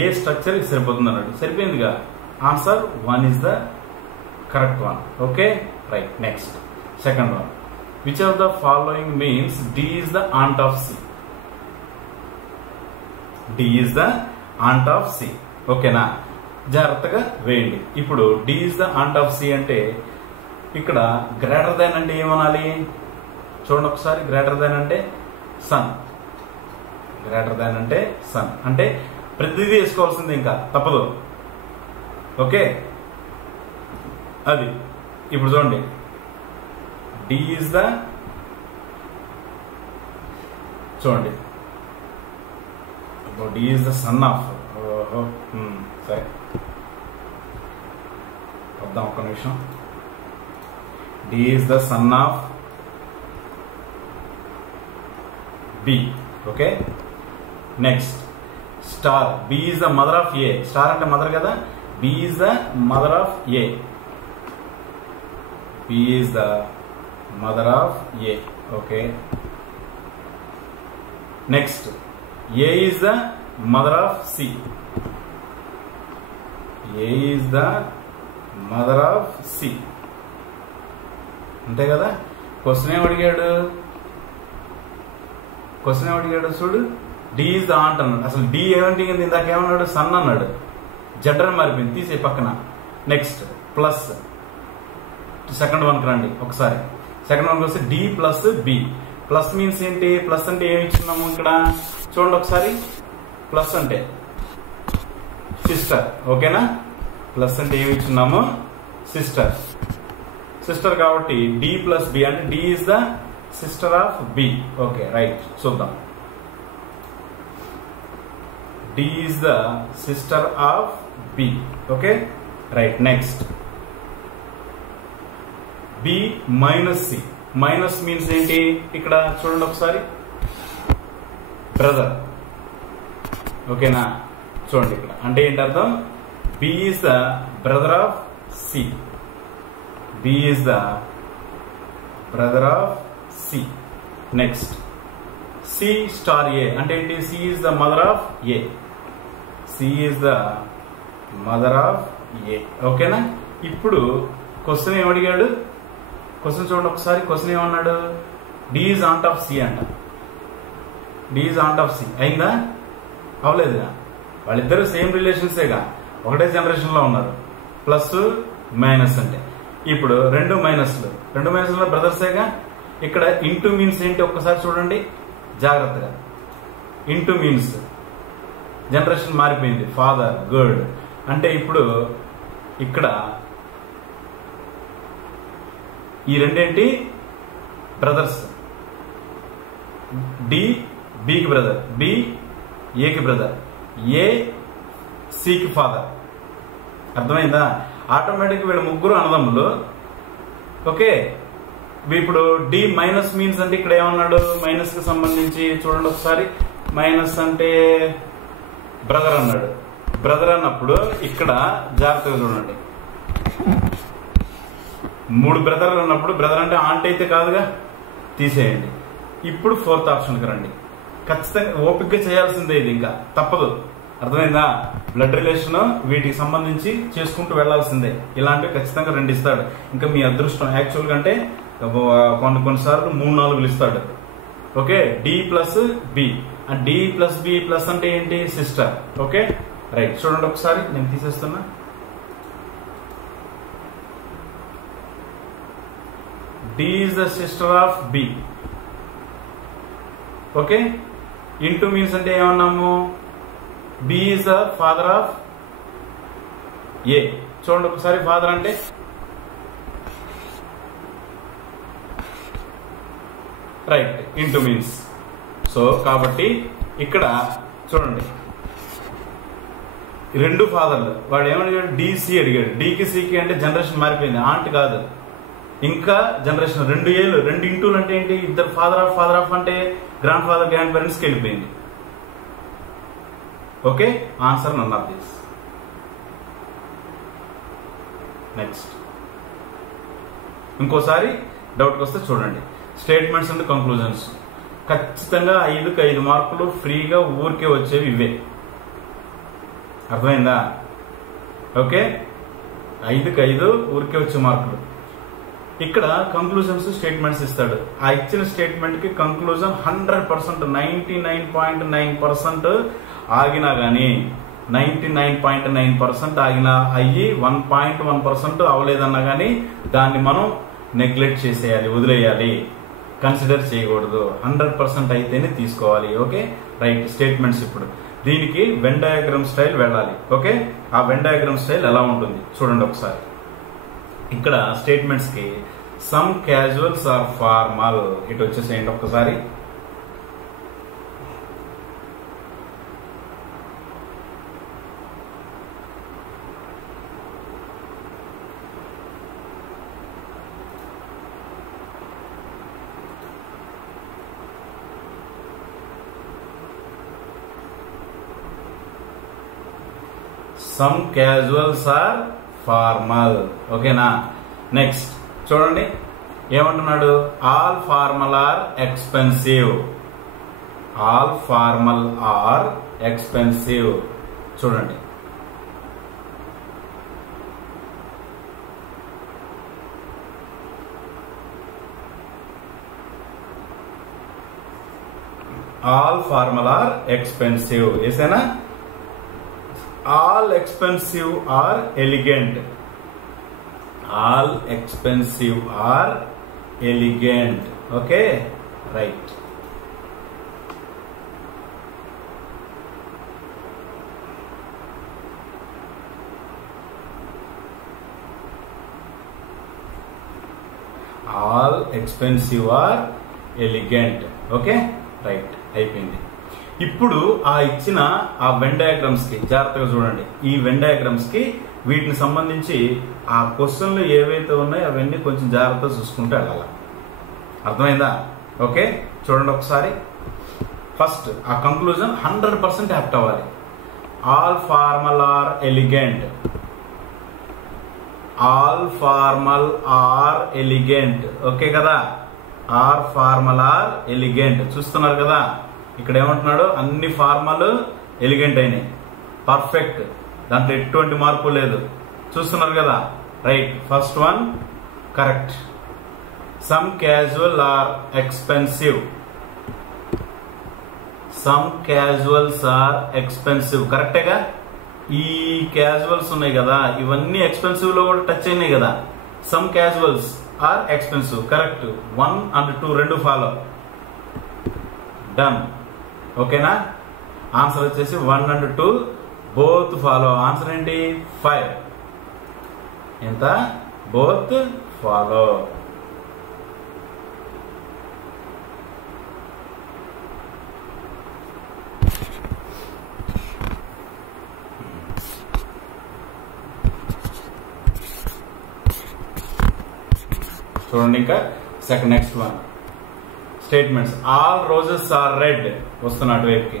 ఏ స్ట్రక్చర్ సరిపోతుంది అన్నాడు. సరిపోయిందిగా. Answer 1 is the correct one. Okay, right. Next second one. Which of the following means D is the aunt of C? D is the aunt of C. ఓకేనా? జాగ్రత్తగా వేయండి. ఇప్పుడు D is the aunt of C అంటే ఇక్కడ greater than అంటే ఏమనాలి? చూడండి ఒకసారి. గ్రేటర్ దాన్ అంటే సన్. గ్రేటర్ దాన్ అంటే సన్. అంటే ప్రతిదీ వేసుకోవాల్సింది, ఇంకా తప్పదు. ఓకే, అది. ఇప్పుడు చూడండి. D is the, చూడండి, D is the son of. సరే, వద్దాం ఒక్క నిమిషం. D is the son of B. Okay, next star. B is the mother of A. Star అంటే మదర్ కదా. B is the mother of A. B is the mother of A. Okay. Next, A is the mother of C. A is the mother of C. అంతే కదా. Question ఏమడిగాడు? చూడు. D is the aunt అన్నాడు. అసలు D ఏమంటే ఇందాక ఏమన్నాడు? Sun అన్నాడు. Gender మారిపోయింది, తీసే పక్కన. Next plus. సెకండ్ వన్కి రండి ఒకసారి. సెకండ్ వన్కి వస్తే D plus B. Plus means ఏంటి? ప్లస్ అంటే ఏమి ఇచ్చున్నాము ఇక్కడ చూడండి ఒకసారి. ప్లస్ అంటే సిస్టర్. ఓకేనా? ప్లస్ అంటే ఏమి ఇచ్చున్నాము? సిస్టర్. సిస్టర్ కాబట్టి D ప్లస్ B అంటే D is the sister of B. Okay, right. చూద్దాం. D is the sister of B. Okay, right. Next B minus C. Minus means ఏంటి? ఇక్కడ చూడండి ఒకసారి. బ్రదర్. ఓకేనా? చూడండి ఇక్కడ అంటే ఏంటి అర్థం? B is the brother of C. B is the brother of C. Next C star A అంటే ఏంటి? C is the mother of A. C is the mother of A. ఓకేనా? ఇప్పుడు క్వశ్చన్ ఏమడిగాడు? క్వశ్చన్ చూడండి ఒకసారి. క్వశ్చన్ ఏమన్నాడు? D is aunt of C అంట. D is aunt of C. అయిందా? అవలేదుగా. వాళ్ళిద్దరు సేమ్ రిలేషన్సేగా, ఒకటే జనరేషన్ లో ఉన్నారు. ప్లస్ మైనస్ అంటే ఇప్పుడు రెండు మైనస్లో బ్రదర్సేగా. ఇక్కడ ఇంటూ మీన్స్ ఏంటి ఒక్కసారి చూడండి జాగ్రత్తగా. ఇంటూ మీన్స్ జనరేషన్ మారిపోయింది. ఫాదర్ గుడ్ అంటే ఇప్పుడు ఇక్కడ ఈ రెండేంటి? బ్రదర్స్. డి బికి బ్రదర్, బి ఏకి బ్రదర్, ఏ సికి ఫాదర్. అర్థమైందా? ఆటోమేటిక్ వీళ్ళ ముగ్గురు అన్నదమ్ములు. ఓకే, ఇప్పుడు డి మైనస్ మీన్స్ అంటే ఇక్కడ ఏమన్నాడు? మైనస్ కి సంబంధించి చూడండి ఒకసారి. మైనస్ అంటే బ్రదర్ అన్నాడు. బ్రదర్ అన్నప్పుడు ఇక్కడ జాగ్రత్తగా చూడండి. 3 బ్రదర్లు ఉన్నప్పుడు బ్రదర్ అంటే ఆంట్ అయితే కాదుగా, తీసేయండి. ఇప్పుడు 4th ఆప్షన్కి రండి. ఖచ్చితంగా ఓపికగా చేయాల్సిందే, ఇది ఇంకా తప్పదు. అర్థమైందా? బ్లడ్ రిలేషన్ వీటికి సంబంధించి చేసుకుంటూ వెళ్లాల్సిందే. ఇలాంటివి ఖచ్చితంగా 2 ఇస్తాడు. ఇంకా మీ అదృష్టం. యాక్చువల్ గా అంటే కొన్నిసార్లు 3-4 ఇస్తాడు. Okay, D plus B. D plus B plus అంటే ఏంటి? సిస్టర్. Okay right. చూడండి ఒకసారి, నేను తీసేస్తున్నా. D is the sister of B. Okay, into means అంటే ఏమన్నాము? B is the father of A. చూడండి ఒకసారి, ఫాదర్ అంటే రైట్, ఇంటూ మీన్స్. సో కాబట్టి ఇక్కడ చూడండి, 2 ఫాదర్లు. వాడు ఏమడిగాడు? డిసి అడిగాడు. డికి సికి అంటే జనరేషన్ మారిపోయింది, ఆంట్ కాదు. ఇంకా జనరేషన్ 2 ఏళ్ళు, 2 ఇంటూలు అంటే ఏంటి? ఇద్దరు ఫాదర్ ఆఫ్ అంటే గ్రాండ్ ఫాదర్ గ్రాండ్ పేరెంట్స్కి వెళ్ళిపోయింది. Okay, answer none of this. Next ఇంకోసారి డౌట్కి వస్తే చూడండి. స్టేట్మెంట్స్ అండ్ కంక్లూజన్స్ ఖచ్చితంగా 5కి 5 మార్కులు ఫ్రీగా ఊరికే వచ్చేవి ఇవే. అర్థమైందా? ఓకే, 5కి 5 ఊరికే వచ్చే మార్కులు. ఇక్కడ కంక్లూజన్స్ స్టేట్మెంట్స్ ఇస్తాడు. ఆ ఇచ్చిన స్టేట్మెంట్ కి కంక్లూజన్ 100%, 99.9% ఆగినా గానీ, 99.9% ఆగినా అయ్యి 1.1% అవలేదన్నా గానీ దాన్ని మనం నెగ్లెక్ట్ చేసేయాలి, వదిలేయాలి, కన్సిడర్ చేయకూడదు. 100% అయితేనే తీసుకోవాలి. Okay right. స్టేట్మెంట్స్ ఇప్పుడు దీనికి వెన్ డయాగ్రామ్ స్టైల్ వెళ్ళాలి. ఓకే, ఆ వెన్ డయాగ్రామ్ స్టైల్ ఎలా ఉంటుంది చూడండి ఒకసారి. ఇక్కడ స్టేట్మెంట్స్ కి సమ్ క్యాజువల్స్ ఆర్ ఫార్మల్. ఇటు వచ్చేసేయండి ఒక్కసారి. Some casuals are formal. ఓకేనా? నెక్స్ట్ చూడండి ఏమంటున్నాడు? All formal are expensive. All formal are expensive. చూడండి, ఆల్ ఫార్మల్ ఆర్ ఎక్స్పెన్సివ్ ఏసేనా? All expensive are elegant. All expensive are elegant. Okay right. All expensive are elegant. Okay right, అయిపోయింది. ఇప్పుడు ఆ ఇచ్చిన ఆ వెన్ డయాగ్రామ్స్ కి జాగ్రత్తగా చూడండి. ఈ వెన్ డయాగ్రామ్స్ కి వీటిని సంబంధించి ఆ క్వశ్చన్లు ఏవైతే ఉన్నాయో అవన్నీ కొంచెం జాగ్రత్తగా చూసుకుంటూ వెళ్ళాలి. అర్థమైందా? ఓకే చూడండి ఒకసారి. ఫస్ట్ ఆ కంక్లూజన్ 100% యాప్ట్ అవ్వాలి. All formal are elegant. All formal are elegant. Okay కదా? Are formal are elegant. చూస్తున్నారు కదా ఇక్కడ ఏమంటున్నాడు, అన్ని ఫార్మల్ ఎలిగెంట్ అయినాయి, పర్ఫెక్ట్, దాంట్లో ఎటువంటి మార్పు లేదు. చూస్తున్నారు కదా, right. First one correct. Some casual are expensive. Some casuals are expensive కరెక్టేగా. ఈ క్యాజువల్స్ ఉన్నాయి కదా, ఇవన్నీ ఎక్స్పెన్సివ్ లో కూడా టచ్ అయినాయి కదా. Some casuals are expensive correct. 1 and 2 రెండు ఫాలో. డన్. ఓకేనా. ఆన్సర్ వచ్చేసి 1 and 2 బోత్ ఫాలో. ఆన్సర్ ఏంటి 5. ఎంత? Both follow. చూడండి ఇంకా next one statements. All roses are red. వస్తున్న అటువైపుకి.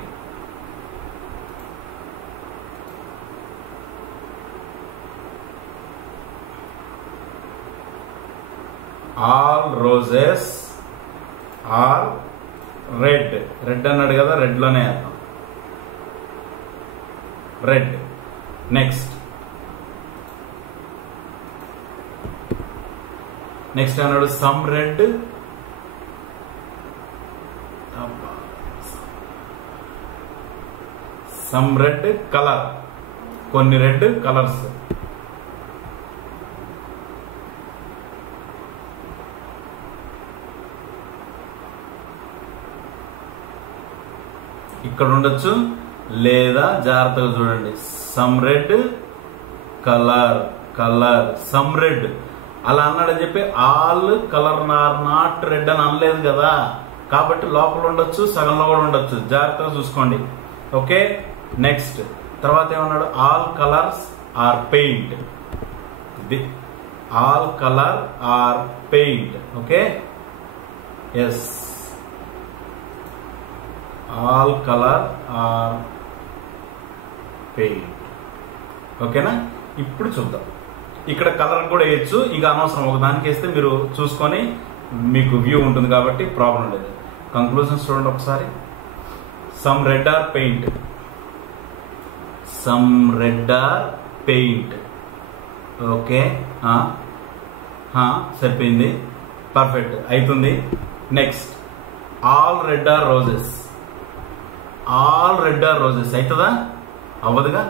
All roses are red. Red అన్నాడు కదా, రెడ్ లోనే వేద్దాం. రెడ్. నెక్స్ట్ అన్నాడు some red. Some red colour. కొన్ని రెడ్ కలర్స్. ఇక్కడ ఉండొచ్చు లేదా జాగ్రత్తగా చూడండి. Some red colour colour some red అలా అన్నాడని చెప్పి all colour are not red అని అనలేదు కదా, కాబట్టి లోపల ఉండొచ్చు, సగంలో కూడా ఉండొచ్చు. జాగ్రత్తగా చూసుకోండి. ఓకే. నెక్స్ట్ తర్వాత ఏమన్నాడు, all colours are paint. All colour are paint. Okay. Yes, all colour are paint. ఓకేనా. ఇప్పుడు చూద్దాం. ఇక్కడ కలర్ కూడా వేయచ్చు, ఇక అనవసరం, ఒక దానికి వేస్తే మీరు చూసుకొని మీకు వ్యూ ఉంటుంది కాబట్టి ప్రాబ్లం లేదు. కంక్లూజన్స్ చూడండి ఒకసారి. Some red are paint. Some red are paint. Okay. సరిపోయింది, పర్ఫెక్ట్ అవుతుంది. Next all red are roses. All red are roses అవుతుందా? అవ్వదుగా.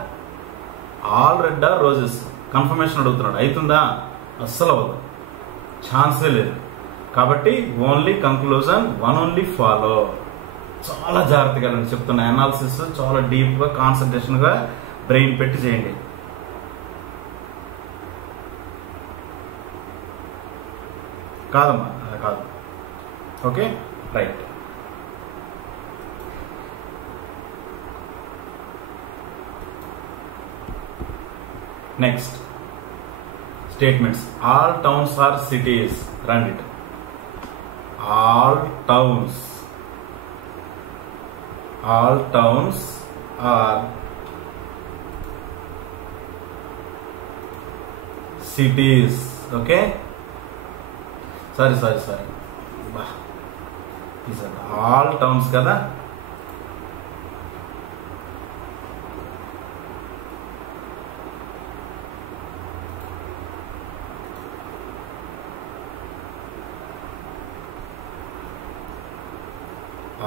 All red are roses confirmation అడుగుతున్నాడు, అవుతుందా? అస్సలు అవ్వదు, ఛాన్సే లేదు. కాబట్టి only conclusion, one only follow. చాలా జాగ్రత్తగా చెప్తున్నా. అనాలిసిస్ చాలా డీప్ గా కాన్సన్ట్రేషన్ గా బ్రెయిన్ పెట్టి చేయండి. కాదమ్మా, కాదు. Okay, right. Next statements. All towns are cities. రండి. All towns. All towns are cities. Okay. Sorry all towns కదా.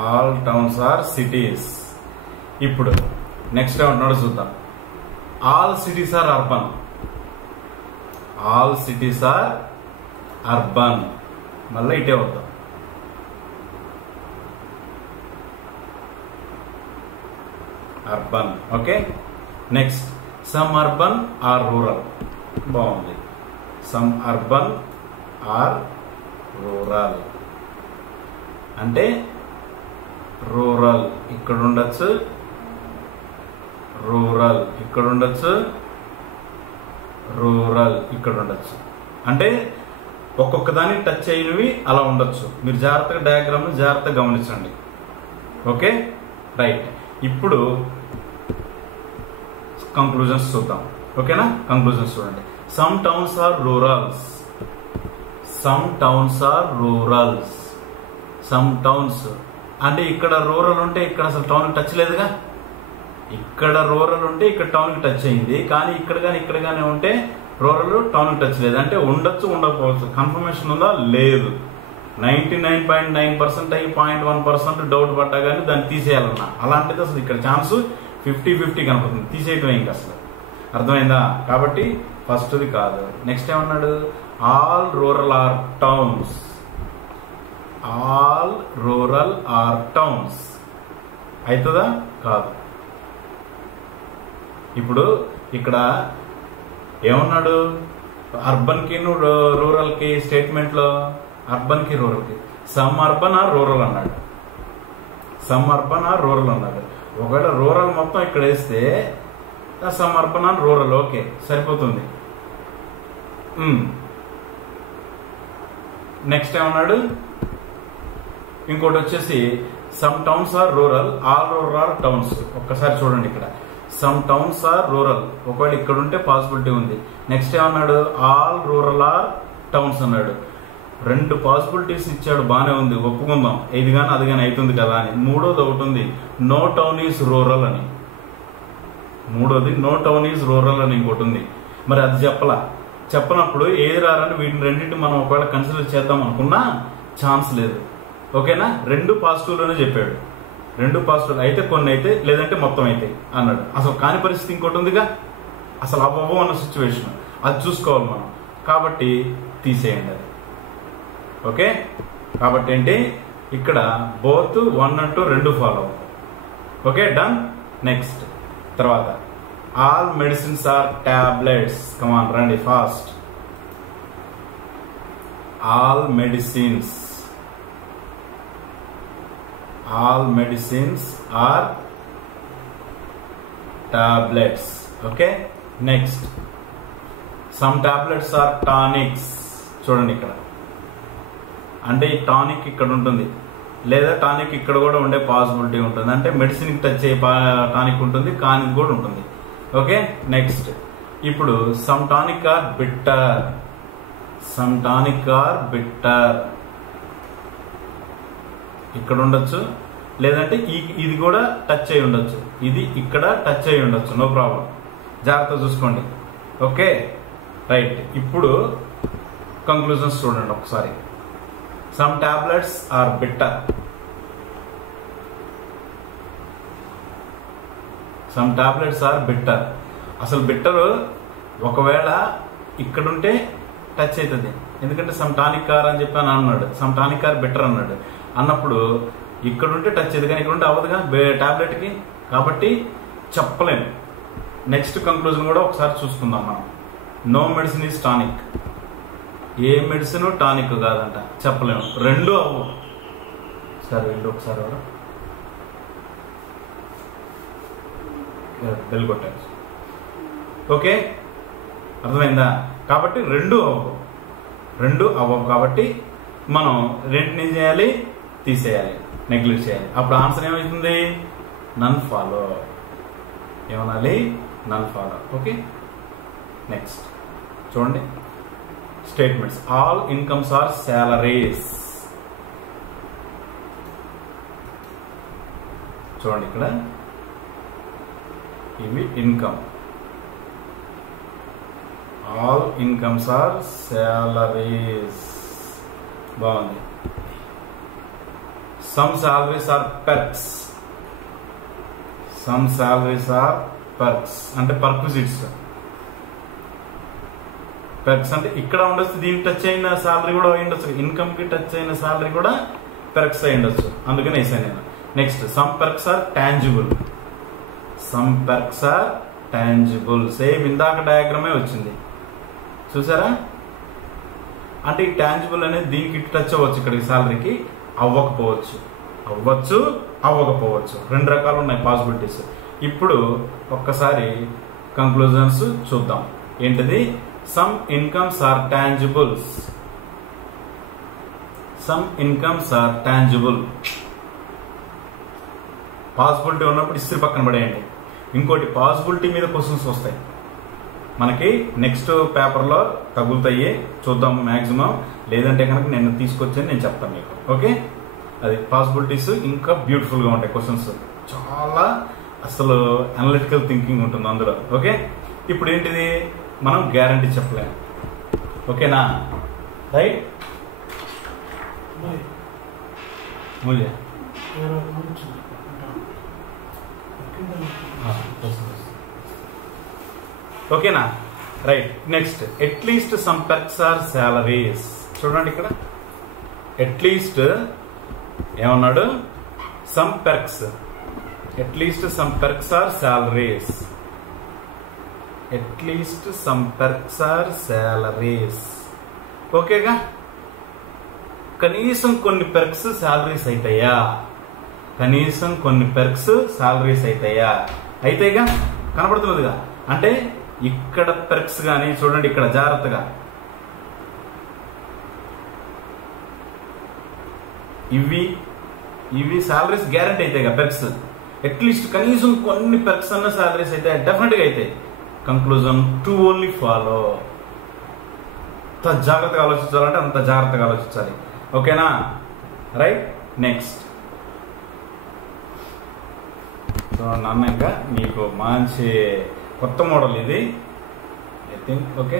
All towns are cities. ఇప్పుడు నెక్స్ట్ ఏమంటున్నాడు చూద్దాం. All cities are urban. All cities are urban. మళ్ళీ ఇటే వద్దాం. Urban. Okay. Next some urban are rural. బాగుంది. Some urban are rural అంటే rural ఇక్కడ ఉండొచ్చు, రూరల్ ఇక్కడ ఉండొచ్చు, రూరల్ ఇక్కడ ఉండొచ్చు. అంటే ఒక్కొక్క దానికి టచ్ అయినవి అలా ఉండొచ్చు. మీరు జాగ్రత్తగా డయాగ్రామ్ జాగ్రత్తగా గమనించండి. Okay, right. ఇప్పుడు కంక్లూజన్స్ చూద్దాం. ఓకేనా. కంక్లూజన్స్ చూడండి. Some towns are rurals. Some towns are rurals. Some towns అంటే ఇక్కడ రూరల్ ఉంటే ఇక్కడ అసలు టౌన్ టచ్ లేదుగా, ఇక్కడ రూరల్ ఉంటే ఇక్కడ టౌన్ కి టచ్ అయింది, కానీ ఇక్కడ కానీ ఉంటే రూరల్ టౌన్ కి టచ్ లేదు. అంటే ఉండొచ్చు ఉండకపోవచ్చు, కన్ఫర్మేషన్ ఉందా లేదు. 99.9% అయ్యి 0.1% డౌట్ పడ్డా కానీ దాన్ని తీసేయాలన్నా, అలాంటిది అసలు ఇక్కడ ఛాన్స్ 50-50 కనపడుతుంది, తీసేయటం ఇంకా అసలు. అర్థమైందా? కాబట్టి ఫస్ట్ది కాదు. నెక్స్ట్ ఏమన్నాడు? All rural are towns, all rural are towns అవుతుందా? కాదు. ఇప్పుడు ఇక్కడ ఏమన్నాడు? అర్బన్ కి రూరల్ కి స్టేట్మెంట్ లో అర్బన్ కి రూరల్ కి సమ్ అర్బన్ ఆర్ రూరల్ అన్నాడు, సమ్ అర్బన్ ఆర్ రూరల్ అన్నాడు. ఒకవేళ రూరల్ మొత్తం ఇక్కడ వేస్తే some urban are rural okay సరిపోతుంది. నెక్స్ట్ ఏమన్నాడు? ఇంకోటి వచ్చేసి some towns are rural, all rural are towns. ఒక్కసారి చూడండి ఇక్కడ సమ్ టౌన్స్ ఆర్ రూరల్, ఒకవేళ ఇక్కడ ఉంటే పాసిబిలిటీ ఉంది. నెక్స్ట్ ఏమన్నాడు? ఆల్ రూరల్ ఆర్ టౌన్స్ అన్నాడు. రెండు పాసిబిలిటీస్ ఇచ్చాడు, బానే ఉంది, ఒప్పుకుందాం, ఇది కానీ అది కానీ అవుతుంది కదా అని. మూడోది ఒకటి ఉంది, నో టౌన్ ఈజ్ రూరల్ అని. మూడోది నో టౌన్ ఈజ్ రూరల్ అని ఇంకోటి ఉంది. మరి అది చెప్పనప్పుడు ఏది రారని వీటిని రెండింటిని మనం ఒకవేళ కన్సిడర్ చేద్దాం అనుకున్నా ఛాన్స్ లేదు. ఓకేనా? రెండు పాజిటివ్ లోనే చెప్పాడు, రెండు పాజిటివ్ అయితే కొన్ని అయితే లేదంటే మొత్తం అయితే అన్నాడు. అసలు కాని పరిస్థితి ఇంకోటి ఉందిగా, అసలు అవ్వవు అన్న సిచ్యువేషన్, అది చూసుకోవాలి మనం. కాబట్టి తీసేయండి అది. ఓకే, కాబట్టి ఏంటి ఇక్కడ బోత్ 1 and 2 రెండు ఫాలో. Okay, done. నెక్స్ట్ తర్వాత all medicines are tablets. Come on రండి fast. All medicines, all medicines are tablets. Okay, next some tablets are tonics. చూడండి ఇక్కడ అంటే ఈ టానిక్ ఇక్కడ ఉంటుంది, లేదా టానిక్ ఇక్కడ కూడా ఉండే పాసిబిలిటీ ఉంటుంది. అంటే మెడిసిన్ కి టచ్ అయ్యే టానిక్ ఉంటుంది, కానీ కూడా ఉంటుంది. ఓకే, నెక్స్ట్ ఇప్పుడు some tonic are bitter, some tonic are bitter ఇక్కడ ఉండొచ్చు, లేదంటే ఇది కూడా టచ్ అయి ఉండొచ్చు, ఇది ఇక్కడ టచ్ అయి ఉండొచ్చు, నో ప్రాబ్లం. జాగ్రత్త చూసుకోండి. Okay, right. ఇప్పుడు కంక్లూజన్స్ చూడండి ఒకసారి. Some tablets are bitter, some tablets are bitter. అసలు బిట్టర్ ఒకవేళ ఇక్కడుంటే టచ్ అవుతుంది, ఎందుకంటే సమ్ టానిక్ ఆర్ అని చెప్పి అన్నాడు, సమ్ టానిక్ ఆర్ బిట్టర్ అన్నాడు. అన్నప్పుడు ఇక్కడుంటే టచ్ అవుతుంది, కానీ ఇక్కడ ఉంటే అవ్వదుగా టాబ్లెట్ కి, కాబట్టి చెప్పలేము. నెక్స్ట్ కంక్లూజన్ కూడా ఒకసారి చూసుకుందాం మనం. నో మెడిసిన్ ఈజ్ టానిక్, ఏ మెడిసిన్ టానిక్ కాదంట, చెప్పలేము. రెండు అవ్వవు. సరే రెండు ఒకసారి బెల్ కొట్టారు. ఓకే, అర్థమైందా? కాబట్టి రెండు అవ్వవు, కాబట్టి మనం రెంటిని చేయాలి, తీసేయాలి, నెగ్లెక్ట్ చేయాలి. అప్పుడు ఆన్సర్ ఏమవుతుంది? None follow. ఏమనాలి? None follow. ఓకే, నెక్స్ట్ చూడండి statements. All incomes are salaries. చూడండి ఇక్కడ ఇవి income. All incomes are salaries. బాగుంది. Some salaries are perks, some salaries are perks అంటే పర్క్విజిట్స్. పెర్క్స్ అంటే ఇక్కడ ఉండొచ్చు, దీనికి టచ్ అయిన సాలరీ కూడా అయి ఉండొచ్చు, ఇన్కమ్ కి టచ్ అయిన సాలరీ కూడా పెర్క్స్ అయి ఉండొచ్చు, అందుకని వేసాను నేను. Next some perks are tangible, some perks are tangible. Same ఇందాక డయాగ్రామే వచ్చింది, చూసారా? అంటే ఈ టాంజిబుల్ అనేది దీనికి టచ్ అవ్వచ్చు, ఇక్కడికి సాలరీకి అవ్వకపోవచ్చు, అవ్వచ్చు అవ్వకపోవచ్చు, రెండు రకాలు ఉన్నాయి పాసిబిలిటీస్. ఇప్పుడు ఒక్కసారి కంక్లూజన్స్ చూద్దాం. ఏంటిది? Some incomes are tangibles, some incomes are tangible. Possibility ఉన్నప్పుడు ఇస్త్రీ పక్కన పడేయండి. ఇంకోటి పాసిబిలిటీ మీద క్వశ్చన్స్ వస్తాయి మనకి, నెక్స్ట్ పేపర్లో తగులుతాయి, చూద్దాం మ్యాక్సిమం. లేదంటే కనుక నేను తీసుకొచ్చి నేను చెప్తాను మీకు. ఓకే, అది పాసిబిలిటీస్ ఇంకా బ్యూటిఫుల్ గా ఉంటాయి క్వశ్చన్స్. చాలా అసలు అనలిటికల్ థింకింగ్ ఉంటుంది అందులో. ఓకే, ఇప్పుడు ఏంటిది మనం గ్యారంటీ చెప్పలేము. ఓకేనా, రైట్. ఓకేనా, right. Next, at least some perks are salaries. చూడండి ఇక్కడ అట్లీస్ట్ ఏమన్నాడు, some perks, at least some perks are salaries, at least some perks are salaries. ఓకేగా, కనీసం కొన్ని పెర్క్స్ సాలరీస్ అవుతాయా, కనీసం కొన్ని పెర్క్స్ సాలరీస్ అవుతాయా, అయితాయిగా, కనపడుతున్నదిగా. అంటే ఇక్కడ పెర్క్స్ గానీ చూడండి, ఇక్కడ జాగ్రత్తగా ఇవి సాలరీస్ గ్యారంటీ అవుతాయి కదా పెర్క్స్. అట్లీస్ట్ కనీసం కొన్ని పెర్క్స్ అన్న సాలరీస్ అయితే డెఫినెట్ గా అయితే. Conclusion, to only follow. అంత జాగ్రత్తగా ఆలోచించాలంటే అంత జాగ్రత్తగా ఆలోచించాలి. ఓకేనా, రైట్. నెక్స్ట్, సో నాన్న ఇంకా మీకు మంచి కొత్త మోడల్ ఇది, ఐ థింక్. ఓకే,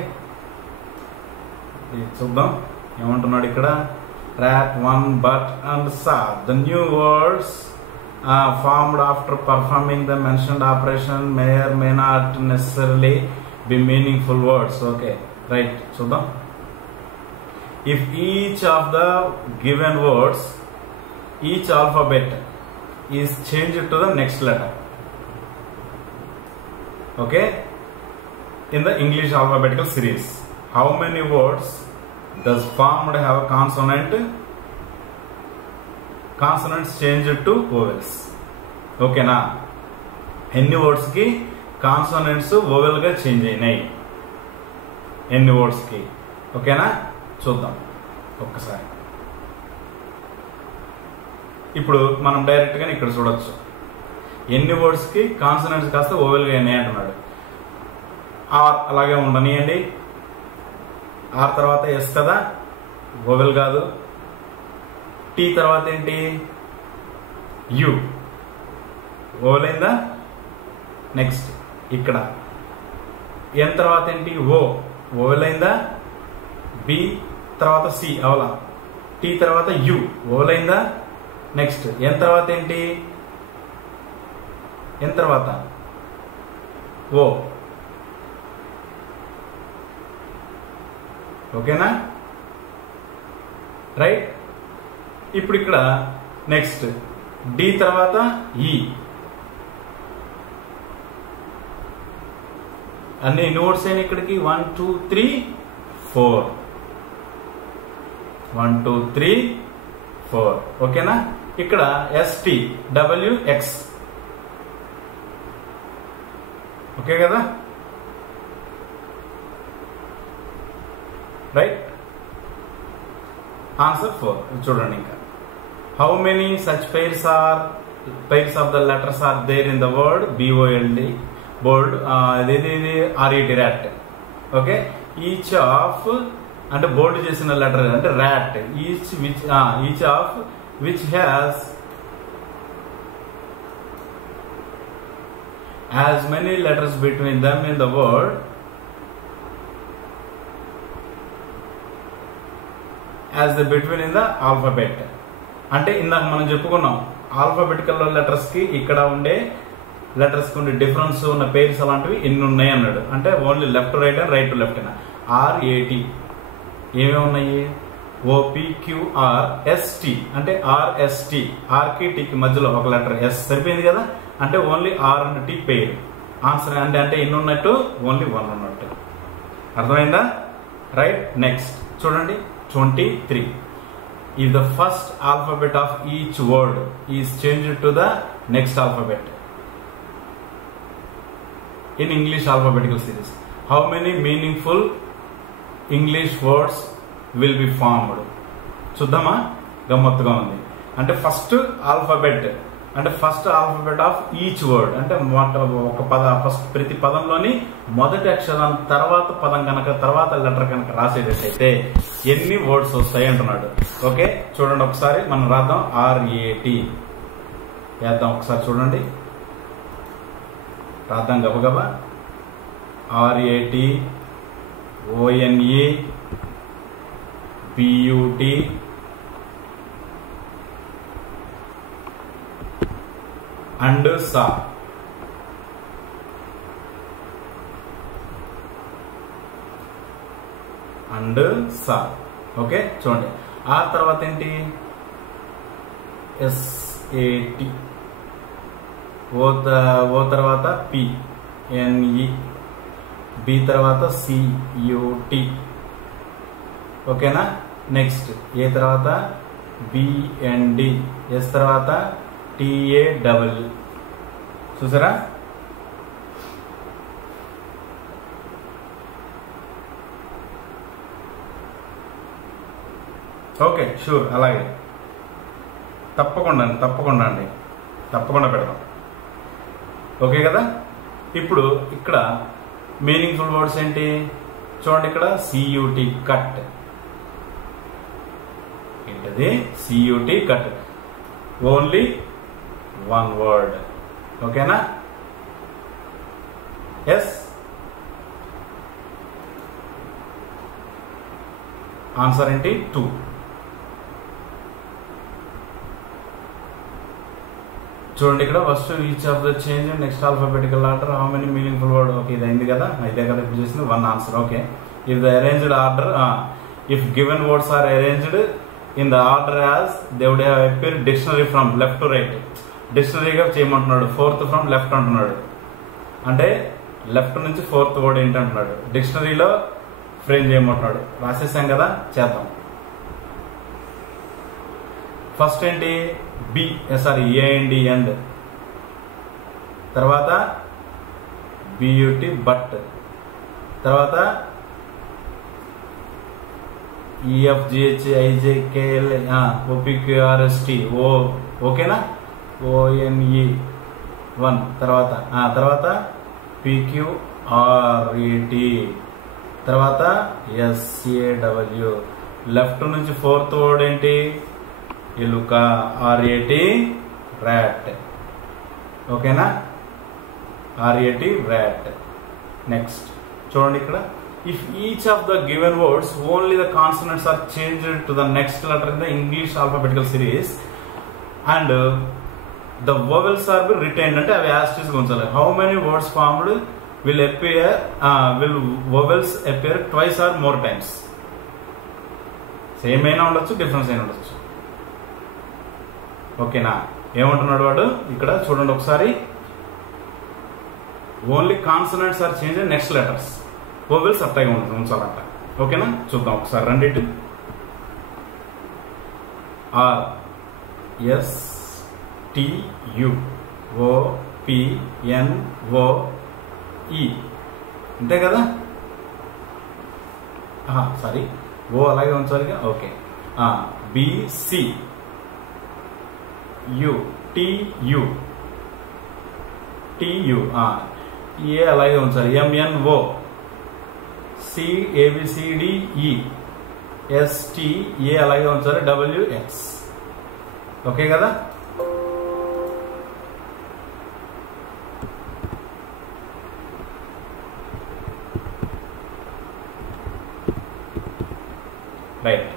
చూద్దాం ఏమంటున్నాడు ఇక్కడ. rat 1 but and sa, the new words formed after performing the mentioned operation may or may not necessarily be meaningful words. Okay, right. చూద్దాం. If each of the given words, each alphabet is changed to the next letter, okay, in the English alphabetical series, how many words does formed have a consonants changed to vowels? Okay na, ఎన్ని words కి consonants vowel గా change అయినాయి, ఎన్ని words కి. ఓకేనా, చూద్దాం ఒక్కసారి. ఇప్పుడు మనం డైరెక్ట్ గా ఇక్కడ చూడొచ్చు ఎన్ని వర్డ్స్ కి కాన్సోనెంట్స్ కాస్త వోవెల్ గా అయినాయి అంటున్నాడు. ఆర్ అలాగే ఉండనియండి. ఆర్ తర్వాత ఎస్ కదా, వోవెల్ కాదు. టీ తర్వాత ఏంటి, యు, వోవెల్ అయిందా. నెక్స్ట్ ఇక్కడ ఎన్ తర్వాత ఏంటి, ఓ, వోవెల్ అయిందా. బి తర్వాత సి అవలా. టీ తర్వాత యు, వోవెల్ అయిందా. నెక్స్ట్ ఎన్ తర్వాత ఏంటి, ఎన్ తర్వాత ఓ. ఓకేనా, రైట్. ఇప్పుడు ఇక్కడ నెక్స్ట్ డి తర్వాత ఈ. అన్ని నోట్స్ అయినా ఇక్కడికి 1 2 3 4, 1 2 3 4. ఓకేనా, ఇక్కడ ఎస్టి డబ్ల్యూ ఎక్స్. ఓకే కదా, రైట్. ఆన్సర్ 4. చూడండి ఇంకా, how many such pairs of the letters are there in the word BOLD, bold, ఇది RET, rat. Okay, each of అంటే బోల్డ్ చేసిన లెటర్ అంటే rat, each of which has as many letters between them in the word as the between in the alphabet. అంటే ఇందాక మనం చెప్పుకున్నాం alphabetical letters కి ఇక్కడ ఉండే లెటర్స్ కి ఉండే డిఫరెన్స్ ఉన్న పేర్స్ అలాంటివి ఎన్ని ఉన్నాయి అన్నాడు. అంటే only left right and right to left అయినా. RAT ఏమేమి ఉన్నాయి, OPQRST అంటే RST, R కి T కి మధ్యలో ఒక లెటర్ S సరిపోయింది కదా. అంటే only R and T pair. Answer అంటే ఎన్ని ఉన్నట్టు, ఓన్లీ 1 ఉన్నట్టు. అర్థమైందా, రైట్. నెక్స్ట్ చూడండి 23. If the first alphabet of each word is changed to the next alphabet in English alphabetical series, how many meaningful English words will be formed? చూద్దామా, గమ్మత్తుగా ఉంది. అంటే ఫస్ట్ ఆల్ఫాబెట్ అంటే first alphabet of each word అంటే ఒక first ప్రతి పదంలోని మొదటి అక్షరం తర్వాత పదం కనుక తర్వాత లెటర్ కనుక రాసేటట్టయితే ఎన్ని వర్డ్స్ వస్తాయి అంటున్నాడు. ఓకే, చూడండి ఒకసారి మనం రాద్దాం. RAT వేద్దాం ఒకసారి, చూడండి రాద్దాం గబగబా. RAT ONE BUT and saw. And saw. Okay, చూడండి. ఆ తర్వాత ఏంటి? SAT. ఓ తర్వాత PNE. B తర్వాత CUT. ఓకేనా? నెక్స్ట్ ఏ తర్వాత BND. S తర్వాత TAW. చూసారా? ఓకే, షూర్, అలాగే తప్పకుండా అండి, తప్పకుండా పెడదాం. ఓకే కదా? ఇప్పుడు ఇక్కడ మీనింగ్ఫుల్ వర్డ్స్ ఏంటి చూడండి. ఇక్కడ CUT కట్. ఏంటది? CUT cut. Only one word. ఓకేనా? ఎస్. ఆన్సర్ ఏంటి? 2. చూడండి ఇక్కడ first each of the change next alphabetical order how many meaningful word. Okay, ఇది అయింది కదా, ఇదే కదా ఇప్పుడు చేసింది. 1 answer. Okay, if the arranged order if given words are arranged in the order as they would have appeared dictionary from left to right. డిక్షనరీగా చేయమంటున్నాడు. 4th from left అంటున్నాడు. అంటే లెఫ్ట్ నుంచి 4th వర్డ్ ఏంటంటున్నాడు. డిక్షనరీలో ఫ్రేమ్ చేయమంటున్నాడు. రాసేసాం కదా, చేద్దాం. First ఏంటి? AND end. తర్వాత BUT బట్. తర్వాత EFGHIJKL OPQRST ఓ. ఓకేనా? ONE 1. తర్వాత PQRET. తర్వాత SAW. లెఫ్ట్ నుంచి 4th వర్డ్ ఏంటి? ఎలుక. RAT rat. ఓకేనా? RAT rat. నెక్స్ట్ చూడండి ఇక్కడ. If each of the given words only the consonants are changed to the next letter in the English alphabetical series and the vowels are be retained. అంటే అవి as it is ఉంచాలి. How many words formed will vowels appear twice or more times. Same అయినా ఉండొచ్చు, difference అయినా ఉండొచ్చు. ఓకేనా? ఏమంటున్నాడు వాడు ఇక్కడ చూడండి ఒకసారి. Only consonants are change next letters. Vowels అట్టగా ఉంచాలంట. ఓకేనా? చూద్దాం ఒకసారి. రెండిటి RSTU OPNOE అంతే కదా? సారీ, ఓ అలాగే ఉంచాలిగా. ఓకే. BCUTU ఏ అలాగే ఉంచాలి. MNO CABCDE ST ఏ అలాగే ఉంచాలి. WX. ఓకే కదా? రైట్.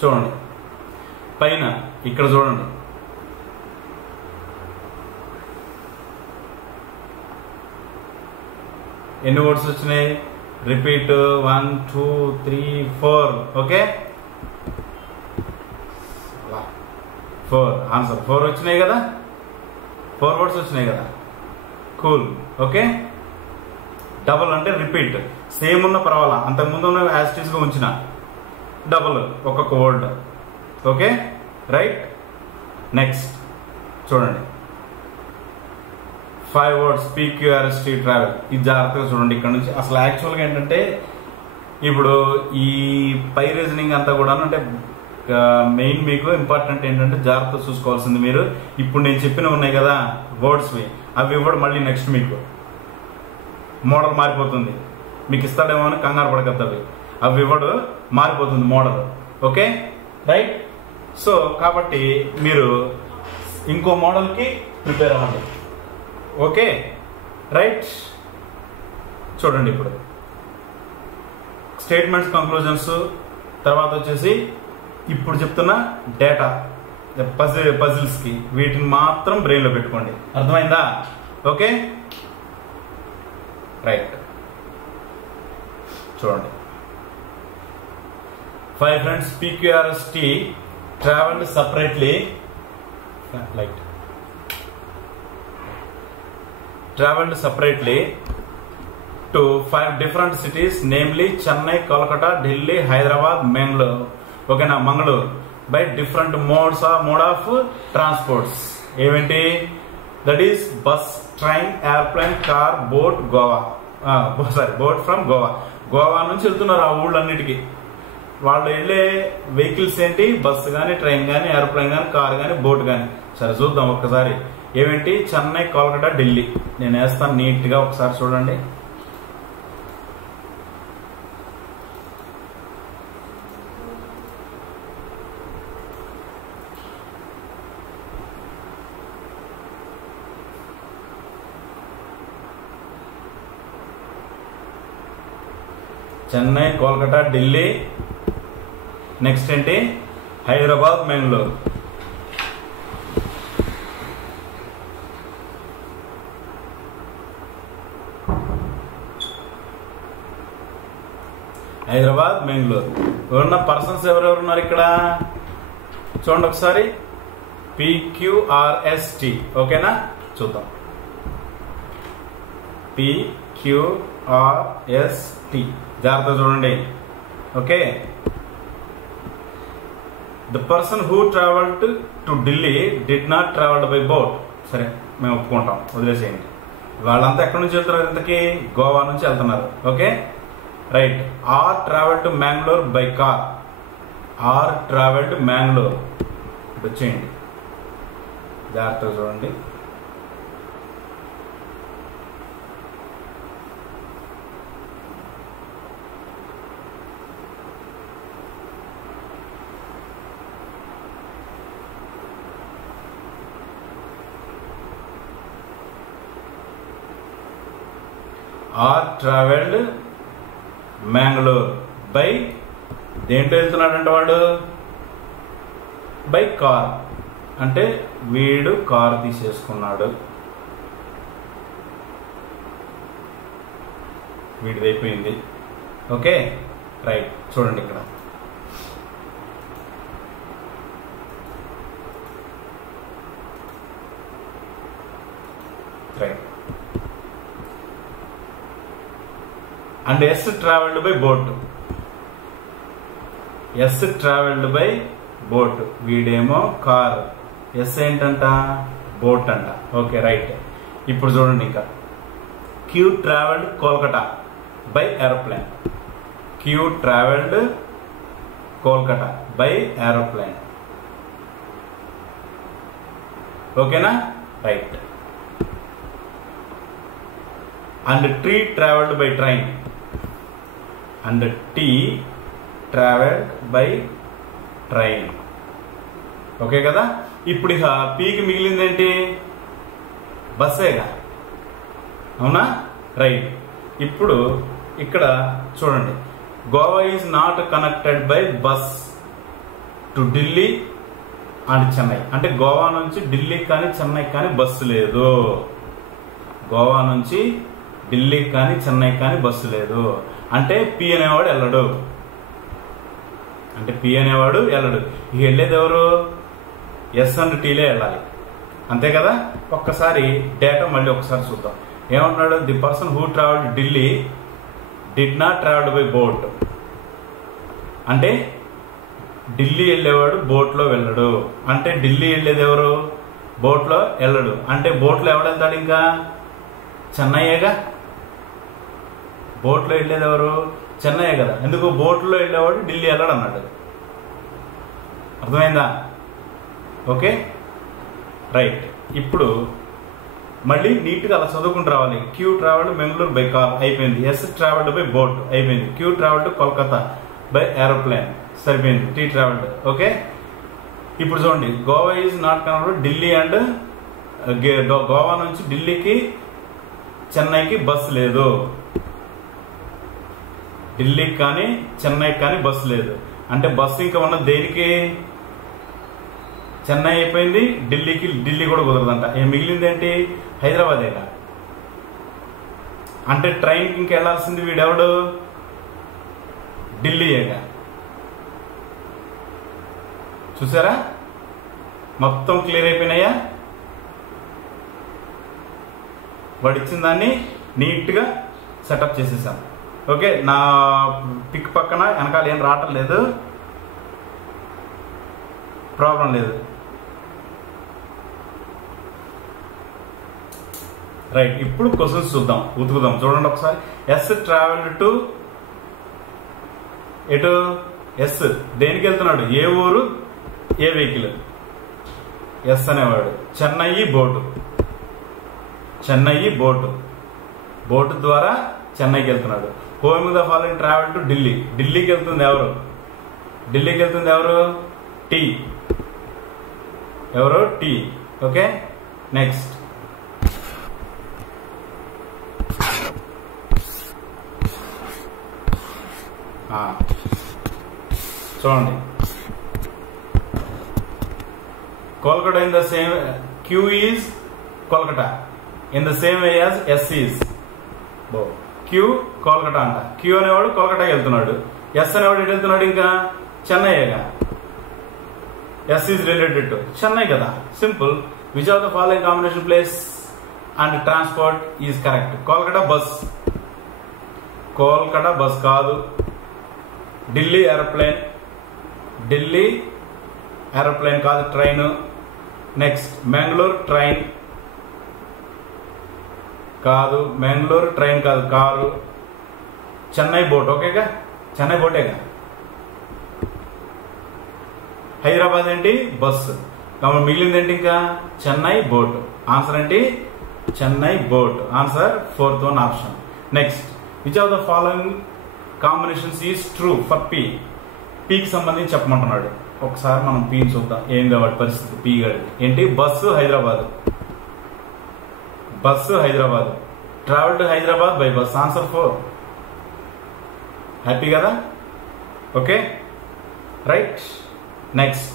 చూడండి పైన ఇక్కడ చూడండి. ఎన్ని వర్డ్స్ వచ్చినాయి? రిపీట్ 1 2 3 4. Okay, 4 answer. 4 వచ్చినాయి కదా, 4 వర్డ్స్ వచ్చినాయి కదా. కూల్. ఓకే, డబుల్ అంటే రిపీట్. సేమ్ ఉన్న పర్వాలా, అంతకుముందు ఉన్న యాస్టిస్ గా ఉంచిన. డబుల్ ఒక్కొక్క వర్డ్. Okay, right. నెక్స్ట్ చూడండి 5 వర్డ్స్ PQRST ట్రావెల్. ఇది జాగ్రత్తగా చూడండి. ఇక్కడ నుంచి అసలు యాక్చువల్గా ఏంటంటే ఇప్పుడు ఈ పై రీజనింగ్ అంతా కూడా అంటే మెయిన్ మీకు ఇంపార్టెంట్ ఏంటంటే జాగ్రత్త చూసుకోవాల్సింది మీరు ఇప్పుడు నేను చెప్పినవి ఉన్నాయి కదా వర్డ్స్వి, అవి ఇవ్వడం మళ్ళీ నెక్స్ట్ మీకు మోడల్ మారిపోతుంది. మీకు ఇస్తాడేమో అని కంగారు పడకద్దు, అవి ఇవ్వడు, మారిపోతుంది మోడల్. Okay right. సో కాబట్టి మీరు ఇంకో మోడల్కి ప్రిపేర్ అవ్వండి. Okay right. చూడండి ఇప్పుడు స్టేట్మెంట్స్, కంక్లూజన్స్, తర్వాత వచ్చేసి ఇప్పుడు చెప్తున్న డేటా పజిల్స్కి వీటిని మాత్రం బ్రెయిన్లో పెట్టుకోండి. అర్థమైందా? Okay right. చూడండి 5 friends PQRST traveled separately to 5 different cities, namely Chennai, Kolkata, Delhi, Hyderabad, Mangalore. Okay na, Mangalore, by different mode of transports. Eventi, that is bus, train, airplane, car, boat, Goa. Boat from Goa. Goa నుంచి వెళ్తున్నారు ఆ ఊళ్ళన్నిటికీ. వాళ్ళు వెళ్ళే vehicles ఏంటి? Bus కానీ, train కానీ, aeroplane కానీ, car కానీ, బోట్ కానీ. సరే చూద్దాం ఒక్కసారి. ఏమేంటి? చెన్నై, కోల్కతా, ఢిల్లీ. నేను వేస్తాను నీట్గా, ఒకసారి చూడండి. చెన్నై, కోల్కతా, ఢిల్లీ, నెక్స్ట్ ఏంటి? హైదరాబాద్, బెంగళూరు. హైదరాబాద్, బెంగళూరు. ఎవరున్న పర్సన్స్ ఎవరెవరున్నారు ఇక్కడ చూడండి ఒకసారి. PQRST. ఓకేనా? చూద్దాం. PQRST. జాగ్రత్త చూడండి. Okay. The person who travelled to Delhi did not travelled by boat. సరే మేము ఒప్పుకుంటాం, వదిలేసేయండి. వాళ్ళంతా ఎక్కడి నుంచి వెళ్తున్నారు? ఇంతకీ గోవా నుంచి వెళ్తున్నారు. Okay right. R travelled to Mangalore by car. R travelled Mangalore. వచ్చేయండి, జాగ్రత్తగా చూడండి. ఆర్ ట్రావెల్డ్ మ్యాంగ్లూర్ బై దేంట్లో వెళ్తున్నాడంటే వాడు? By car. అంటే వీడు కారు తీసేసుకున్నాడు. వీడిది అయిపోయింది. Okay right. చూడండి ఇక్కడ right. And S travelled by boat. S travelled by boat. వీడేమో కార్. ఎస్ ఏంటంట? బోట్ అంట. Okay right. ఇప్పుడు చూడండి ఇంకా. Q travelled Kolkata by aeroplane. Q travelled Kolkata by aeroplane. ఓకేనా? Right. And T travelled by train. And T travelled by train. Okay కదా? ఇప్పుడు ఇక పీకి మిగిలిందేంటి? బస్సేగా, అవునా? రైట్. ఇప్పుడు ఇక్కడ చూడండి. Goa is not connected by bus to Delhi and Chennai. అంటే గోవా నుంచి ఢిల్లీ కానీ చెన్నై కానీ బస్సు లేదు. గోవా నుంచి ఢిల్లీ కానీ చెన్నై కానీ బస్సు లేదు. అంటే పి అనేవాడు వెళ్ళడు. అంటే పి అనేవాడు వెళ్ళడు. ఇక వెళ్ళేది ఎవరు? ఎస్ అండ్ టీలే వెళ్ళాలి. అంతే కదా? ఒక్కసారి డేటా మళ్ళీ ఒకసారి చూద్దాం. ఏమంటున్నాడు? The person who travelled Delhi did not travelled by boat. అంటే ఢిల్లీ వెళ్ళేవాడు బోట్లో వెళ్ళడు. అంటే ఢిల్లీ వెళ్ళేది ఎవరు? బోట్లో వెళ్ళడు. అంటే బోట్లో ఎవడు వెళ్తాడు? ఇంకా చెన్నయ్యేగా. బోట్లో వెళ్ళేది ఎవరు? చెన్నయ్యే కదా. ఎందుకు? బోట్లో వెళ్ళేవాడు ఢిల్లీ వెళ్ళడు అన్నాడు. అర్థమైందా? Okay right. ఇప్పుడు మళ్ళీ నీట్గా అలా చదువుకుంటూ రావాలి. Q travelled Bengaluru by car అయిపోయింది. ఎస్ ట్రావెల్డ్ బై బోట్ అయిపోయింది. Q travelled Kolkata by aeroplane సరిపోయింది. T travelled. ఓకే ఇప్పుడు చూడండి, Goa is not connected Delhi and Goa నుంచి ఢిల్లీకి చెన్నైకి బస్సు లేదు. ఢిల్లీకి కానీ చెన్నైకి కానీ బస్సు లేదు. అంటే బస్సు ఇంకా ఉన్నది దేనికి? చెన్నై అయిపోయింది, ఢిల్లీ కూడా కుదరదంట. ఏం మిగిలింది ఏంటి? హైదరాబాదేగా. అంటే ట్రైన్కి ఇంకా వెళ్లాల్సింది వీడెవడు? ఢిల్లీయేగా. చూసారా? మొత్తం క్లియర్ అయిపోయినాయా? వాడు ఇచ్చిన దాన్ని నీట్గా సెటప్ చేసేసాం. ఓకే నా పిక్ పక్కన వెనకాల ఏం రావటం లేదు, ప్రాబ్లం లేదు. రైట్ ఇప్పుడు క్వశ్చన్స్ చూద్దాం, ఉతుకుదాం. చూడండి ఒకసారి. ఎస్ ట్రావెల్డ్ టు ఎటు? ఎస్ దేనికి వెళ్తున్నాడు? ఏ ఊరు ఏ వెహికల్? ఎస్ అనేవాడు. Chennai boat, Chennai boat, boat ద్వారా చెన్నైకి వెళ్తున్నాడు. Home the following travel to Delhi, ఢిల్లీకి వెళ్తుంది ఎవరు? ఢిల్లీకి వెళ్తుంది ఎవరు? టీ, ఎవరు? టీ. ఓకే నెక్స్ట్ చూడండి. Kolkata in the same Q is Kolkata in the same way as S is. Q Kolkata అంట. క్యూ అనేవాడు కోల్కతాకి వెళ్తున్నాడు. ఎస్ అనేవాడు ఎటు వెళ్తున్నాడు? ఇంకా చెన్నైగా. S is related to Chennai కదా. Simple. Which of the following combination place and transport is correct? Kolkata bus, Kolkata bus కాదు. ఢిల్లీ ఏరోప్లేన్, ఢిల్లీ ఏరోప్లేన్ కాదు, ట్రైన్. నెక్స్ట్ బెంగళూరు ట్రైన్ కాదు, బెంగళూరు ట్రైన్ కాదు, కారు. చెన్నై బోట్ ఓకేగా, చెన్నై బోటేగా. హైదరాబాద్ ఏంటి? బస్సు. కాబట్టి మిగిలింది ఏంటి? ఇంకా చెన్నై బోట్. ఆన్సర్ ఏంటి? Chennai boat. Answer 4th one option. Next which of the following combinations is true for P? పీకి సంబంధించి చెప్పమంటున్నాడు. ఒకసారి మనం పీని చూద్దాం ఏంది వాడి పరిస్థితి. పీ గారి ఏంటి? Bus Hyderabad, bus Hyderabad. Travel to Hyderabad by bus. Answer 4. Happy కదా? Okay right. నెక్స్ట్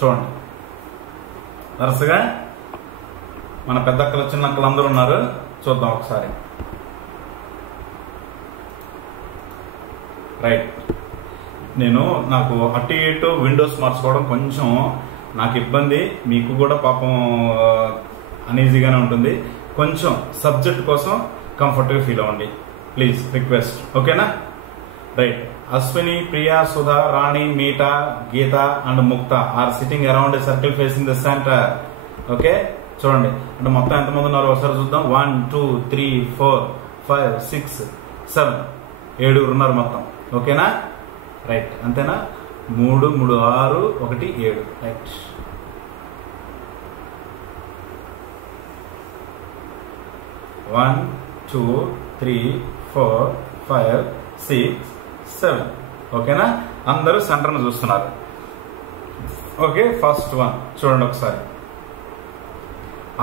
చూడండి, వరుసగా మన పెద్దక్కలు చిన్నక్కలు అందరూ ఉన్నారు. చూద్దాం ఒకసారి. రైట్ నేను నాకు అటు ఇటు విండోస్ మార్చుకోవడం కొంచెం నాకు ఇబ్బంది, మీకు కూడా పాపం అనీజీగానే ఉంటుంది. కొంచెం సబ్జెక్ట్ కోసం కంఫర్ట్గా ఫీల్ అవ్వండి ప్లీజ్, రిక్వెస్ట్. ఓకేనా? Right. Ashwini, Priya, Sudha, Rani, Meeta, Geeta and Mukta are sitting around a circle facing the centre. Okay చూడండి. అంటే మొత్తం ఎంతమంది ఉన్నారు ఒకసారి చూద్దాం. 1 2 3 4 5 6 7 7 ఉన్నారు మొత్తం. ఓకేనా? రైట్ అంతేనా? 3 3 6 1 7. రైట్. One, 2, 3, 4, 5, 6, 7. ఓకేనా? అందరూ సెంటర్ను చూస్తున్నారు. ఓకే ఫస్ట్ వన్ చూడండి ఒకసారి.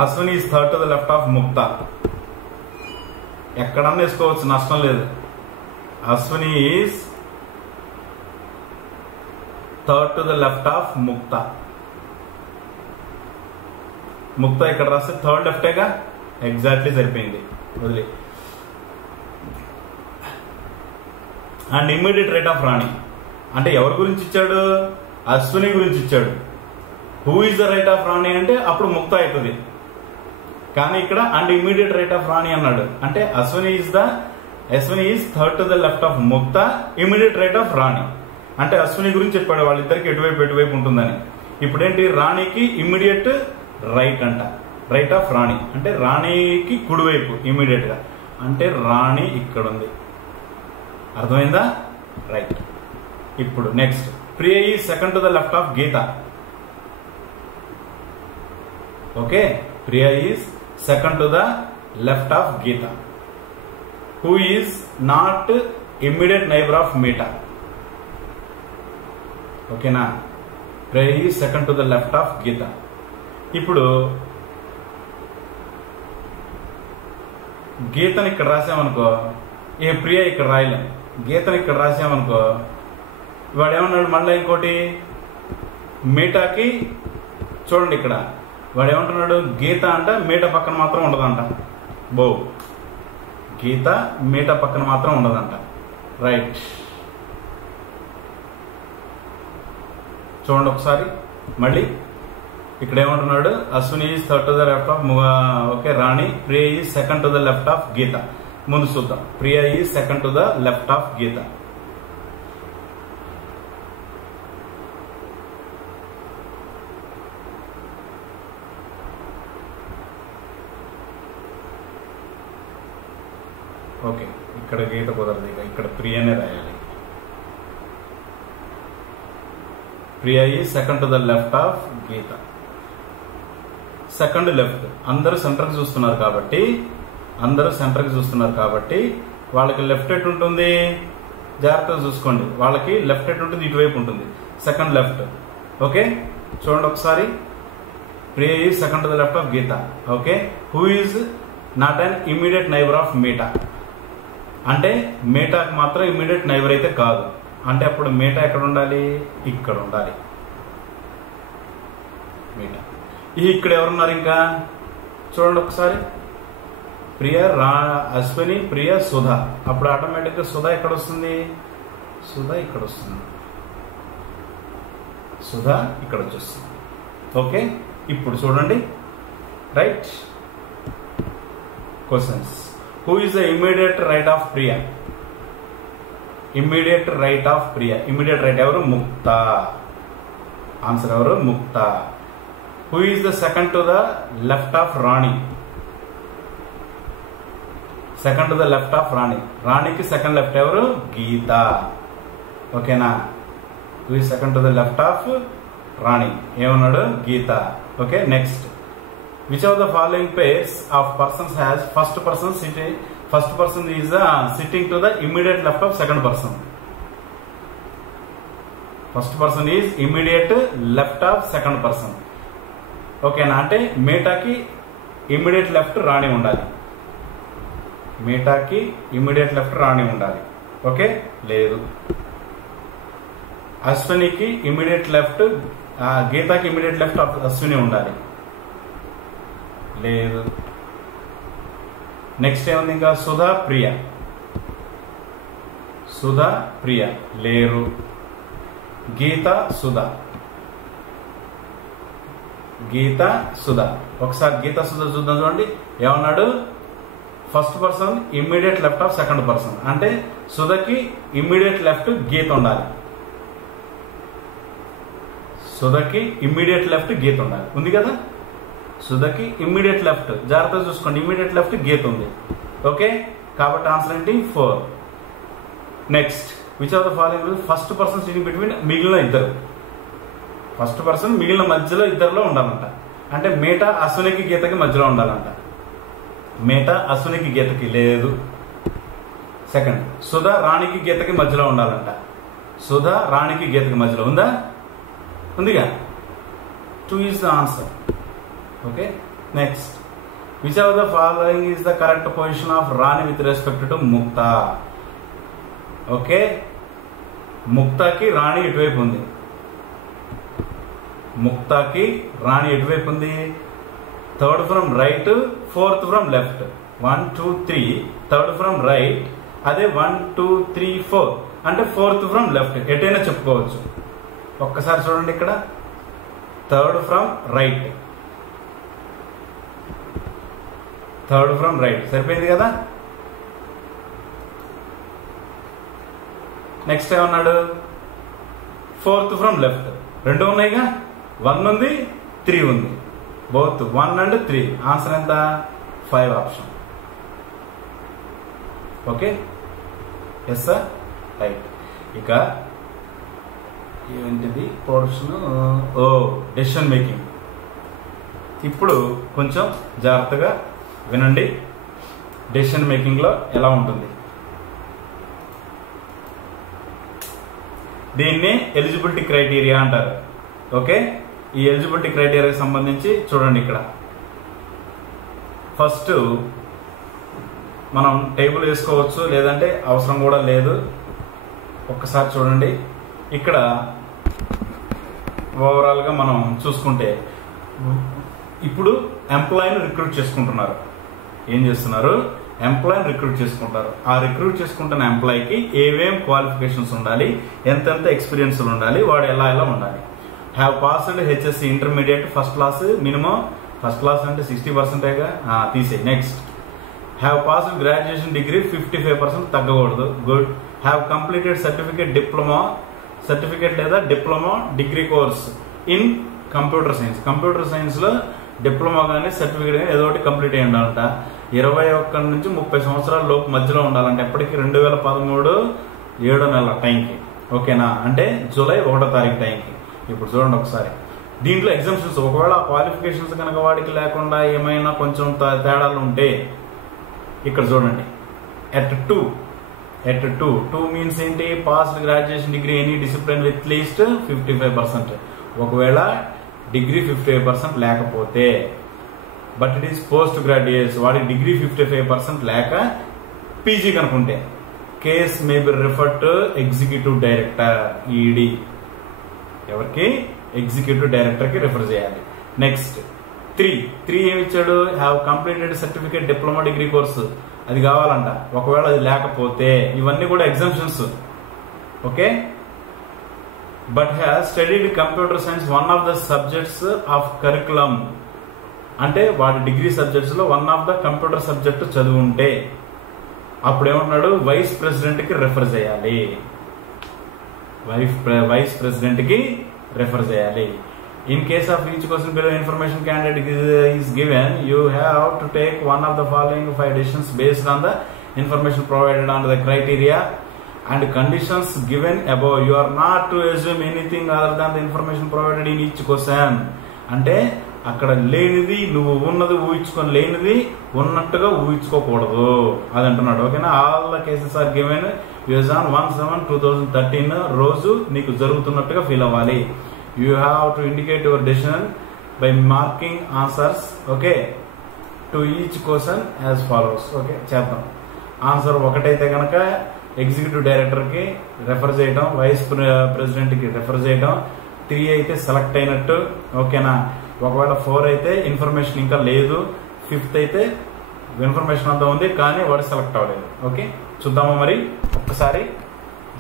Ashwini is third to the left of Mukta. ఎక్కడన్నా వేసుకోవచ్చు, నష్టం లేదు. Ashwini is third to the left of Mukta. Mukta ఇక్కడ రాస్తే థర్డ్ లెఫ్టేగా. ఎగ్జాక్ట్లీ సరిపోయింది. వదిలే. And immediate right of Rani అంటే ఎవరి గురించి ఇచ్చాడు? అశ్విని గురించి ఇచ్చాడు. Who is the right of Rani అంటే అప్పుడు ముక్త అవుతుంది. కానీ ఇక్కడ and immediate right of Rani అన్నాడు అంటే Ashwini is third to the left of ముక్త, ఇమ్మీడియట్ రైట్ ఆఫ్ రాణి అంటే అశ్విని గురించి చెప్పాడు వాళ్ళిద్దరికి ఎటువైపు ఉంటుందని. ఇప్పుడేంటి? రాణికి ఇమ్మీడియట్ రైట్ అంట. రైట్ ఆఫ్ రాణి అంటే రాణికి కుడివైపు ఇమ్మీడియట్ గా అంటే రాణి ఇక్కడ ఉంది. అర్థమైందా? రైట్. ఇప్పుడు next Priya is second to the left of Geeta. Okay, Priya is second to the left of Geeta. Who is not immediate neighbor of Meeta. Okay na? Priya is second to the left of Geeta. ఇప్పుడు గీతని ఇక్కడ రాసామనుకో, ఏ ప్రియ ఇక్కడ రాయలేం. గీతని ఇక్కడ రాసామనుకో, వాడు ఏమన్నాడు మళ్ళీ ఇంకోటి మీటాకి చూడండి ఇక్కడ వాడు ఏమంటున్నాడు, గీత అంటే మీట పక్కన మాత్రం ఉండదంట. గీత మీట పక్కన మాత్రం ఉండదంట. రైట్, చూడండి ఒకసారి మళ్ళీ ఇక్కడ ఏమంటున్నాడు, Ashwini is third to the left of okay Rani, Priya is second to the left of Geeta. ముందు చూద్దాం, Priya is second to the left of Geeta. Okay, ఇక్కడ గీత కుదరదు, ఇక్కడ ప్రియనే రాయాలి. Priya is second to the left of Geeta. Second left, అందరూ సెంటర్కి చూస్తున్నారు కాబట్టి వాళ్ళకి లెఫ్ట్ ఎట్ ఉంటుంది, జాగ్రత్తగా చూసుకోండి. వాళ్ళకి లెఫ్ట్ ఎట్ ఉంటుంది, ఇటువైపు ఉంటుంది. Second left. ఓకే, చూడండి ఒకసారి, Priya is second to the left of Geeta. Okay, who is not an immediate neighbour of Meeta. అంటే మీటాకి మాత్రం ఇమ్మీడియట్ నైబర్ అయితే కాదు. అంటే అప్పుడు మీటా ఎక్కడ ఉండాలి, ఇక్కడ ఉండాలి మీటా. ఇక్కడ ఎవరున్నారు ఇంకా చూడండి ఒకసారి, ప్రియ అశ్విని, ప్రియ సుధ. అప్పుడు ఆటోమేటిక్ గా సుధ ఎక్కడ వస్తుంది, సుధ ఇక్కడ వస్తుంది, సుధ ఇక్కడ వచ్చేస్తుంది. ఓకే, ఇప్పుడు చూడండి right questions. Who is the immediate right of Priya? Immediate right of Priya, immediate right ఎవరు, ముక్త. ఆన్సర్ ఎవరు, Mukta. Who is the second to the left of Rani? Second to the left of Rani, రాణికి సెకండ్ లెఫ్ట్ ఎవరు, గీత. ఓకేనా? Who is second to the left of Rani, ఏమన్నాడు, Geeta. Okay, next. Which of the following pairs of persons has first person sitting, first person is sitting to the immediate left of second person. First person is immediate left of second person. ఓకేనా? అంటే మీటాకి immediate left రాణి ఉండాలి, మీటాకి immediate left రాణి ఉండాలి. Okay, లేదు. అశ్వినికి immediate left, గీతాకి immediate left Ashwini ఉండాలి, లేదు. Next ఏముంది ఇంకా, సుధా ప్రియ, సుధా ప్రియ లేరు. గీత సుధా, గీత సుధా. ఒకసారి గీత సుధా చూద్దాం. చూడండి ఏమన్నాడు, first person immediate left of second person. అంటే సుధకి ఇమ్మీడియట్ లెఫ్ట్ గీత ఉండాలి, సుధకి ఇమ్మీడియట్ లెఫ్ట్ గీత ఉండాలి. ఉంది కదా, సుధకి ఇమ్మీడియట్ లెఫ్ట్, జాగ్రత్తగా చూసుకోండి, ఇమ్మీడియట్ లెఫ్ట్ గీత ఉంది. ఓకే, కాబట్టి ఆన్సర్ ఏంటి, 4. Next, which of the following first person sitting between, మిగిలిన ఇద్దరు. ఫస్ట్ పర్సన్ మిగిలిన మధ్యలో ఇద్దరులో ఉండాలంట. అంటే మీటా అశ్వినికి గీతకి మధ్యలో ఉండాలంట. మీటా అశ్వినికి గీతకి లేదు. సెకండ్, సుధా రాణికి గీతకి మధ్యలో ఉండాలంట. సుధా రాణికి గీతకి మధ్యలో ఉందా, ఉందిగా. 2 is the answer. Okay, next. Which of the following is the correct position of Rani with respect to ముక్త? ఓకే, ముక్తాకి రాణి ఎటువైపు ఉంది, ముక్తాకి రాణి ఎటువైపు ఉంది, third from right, fourth from left. 1 2 3, third from right. అదే 1 2 3 4 అంటే ఫోర్త్ ఫ్రమ్ లెఫ్ట్, ఎటైనా చెప్పుకోవచ్చు. ఒక్కసారి చూడండి ఇక్కడ, third from right, third from right, సరిపోయింది కదా. నెక్స్ట్ ఏమన్నాడు, ఫోర్త్ ఫ్రమ్ లెఫ్ట్. రెండు ఉన్నాయిగా, 1 ఉంది 3 ఉంది, బోత్ 1 and 3. ఆన్సర్ ఎంత, 5 option. Okay, yes sir, right. ఇక ఏంటిది ప్రొడక్షన్ డెసిషన్ మేకింగ్. ఇప్పుడు కొంచెం జాగ్రత్తగా వినండి, డెసిషన్ మేకింగ్లో ఎలా ఉంటుంది. దీన్ని ఎలిజిబిలిటీ క్రైటీరియా అంటారు. ఓకే, ఈ ఎలిజిబిలిటీ క్రైటీరియాకి సంబంధించి చూడండి. ఇక్కడ ఫస్ట్ మనం టేబుల్ వేసుకోవచ్చు, లేదంటే అవసరం కూడా లేదు. ఒక్కసారి చూడండి. ఇక్కడ ఓవరాల్గా మనం చూసుకుంటే ఇప్పుడు ఎంప్లాయీని రిక్రూట్ చేసుకుంటున్నారు. ఏం చేస్తున్నారు? ఎంప్లాయీని రిక్రూట్ చేసుకుంటారు. ఆ రిక్రూట్ చేసుకుంటున్న ఎంప్లాయీకి ఏమేం క్వాలిఫికేషన్స్ ఉండాలి, ఎంతెంత ఎక్స్పీరియన్స్ ఉండాలి, వాడు ఎలా ఉండాలి. Have passed HSC intermediate first class minimum. First class అంటే 60%గా తీసేయి. Next, have passed graduation degree 55% తగ్గకూడదు. గుడ్. హ్యావ్ కంప్లీటెడ్ సర్టిఫికేట్ లేదా diploma degree course in computer science. Computer సైన్స్లో డిప్లొమా కానీ సర్టిఫికేట్ కానీ ఏదో ఒకటి కంప్లీట్ అయ్యి ఉండాలంట. 21 నుంచి 30 సంవత్సరాల లోపు మధ్యలో ఉండాలంటే ఎప్పటికీ 2013 7వ నెల టైంకి. ఓకేనా? అంటే జూలై 1వ తారీఖు టైంకి. ఇప్పుడు చూడండి ఒకసారి, దీంట్లో ఎగ్జామ్షన్స్ ఒకవేళ క్వాలిఫికేషన్స్ కనుక వాడికి లేకుండా ఏమైనా కొంచెం తేడాలు ఉంటే ఇక్కడ చూడండి. ఎట్ టూ మీన్స్ ఏంటి? Passed graduation degree any discipline with least 55%. ఒకవేళ డిగ్రీ 55% లేకపోతే, but it is post graduates, వాడికి డిగ్రీ 55% లేక పీజీ కనుకుంటే case may be refer to executive director ED. ఎవరికి? ఎగ్జిక్యూటివ్ డైరెక్టర్ కి రిఫర్ చేయాలి. నెక్స్ట్ 3 ఏమి ఇచ్చాడు? Have completed certificate diploma degree course, అది కావాలంట. ఒకవేళ అది లేకపోతే, ఇవన్నీ కూడా exemptions. Okay, but has studied computer science one of the subjects of curriculum. అంటే వాడి డిగ్రీ సబ్జెక్ట్స్ లో one of the computer subject చదువు ఉంటే అప్పుడు ఏమంటున్నాడు? వైస్ ప్రెసిడెంట్ కి రెఫర్ చేయాలి. వైస్ ప్రెసిడెంట్ కి రెఫర్ చేయాలి. In case of each question below information candidate is given, you have to take one of the following 5 decisions based on the information provided under the criteria and conditions given above. You are not to assume anything other than the information provided in each question. అంటే అక్కడ లేనిది నువ్వు ఉన్నది ఊహించుకొని, లేనిది ఉన్నట్టుగా ఊహించుకోకూడదు అది అంటున్నాడు. ఓకేనా? All the cases are given use on 1/7/2013 రోజు నీకు జరుగుతున్నట్టుగా ఫీల్ అవ్వాలి. You have to indicate your decision by marking answers. Okay, to each question as follows. Okay, చేద్దాం. ఆన్సర్ 1 అయితే కనుక ఎగ్జిక్యూటివ్ డైరెక్టర్ కి రెఫర్ చేయడం, వైస్ ప్రెసిడెంట్ కి రెఫర్ చేయడం. 3 అయితే సెలెక్ట్ అయినట్టు. ఓకేనా? ఒకవేళ 4 అయితే ఇన్ఫర్మేషన్ ఇంకా లేదు. 5th అయితే ఇన్ఫర్మేషన్ అంతా ఉంది కానీ వాడు సెలెక్ట్ అవ్వలేదు. ఓకే, చూద్దామా మరి ఒక్కసారి.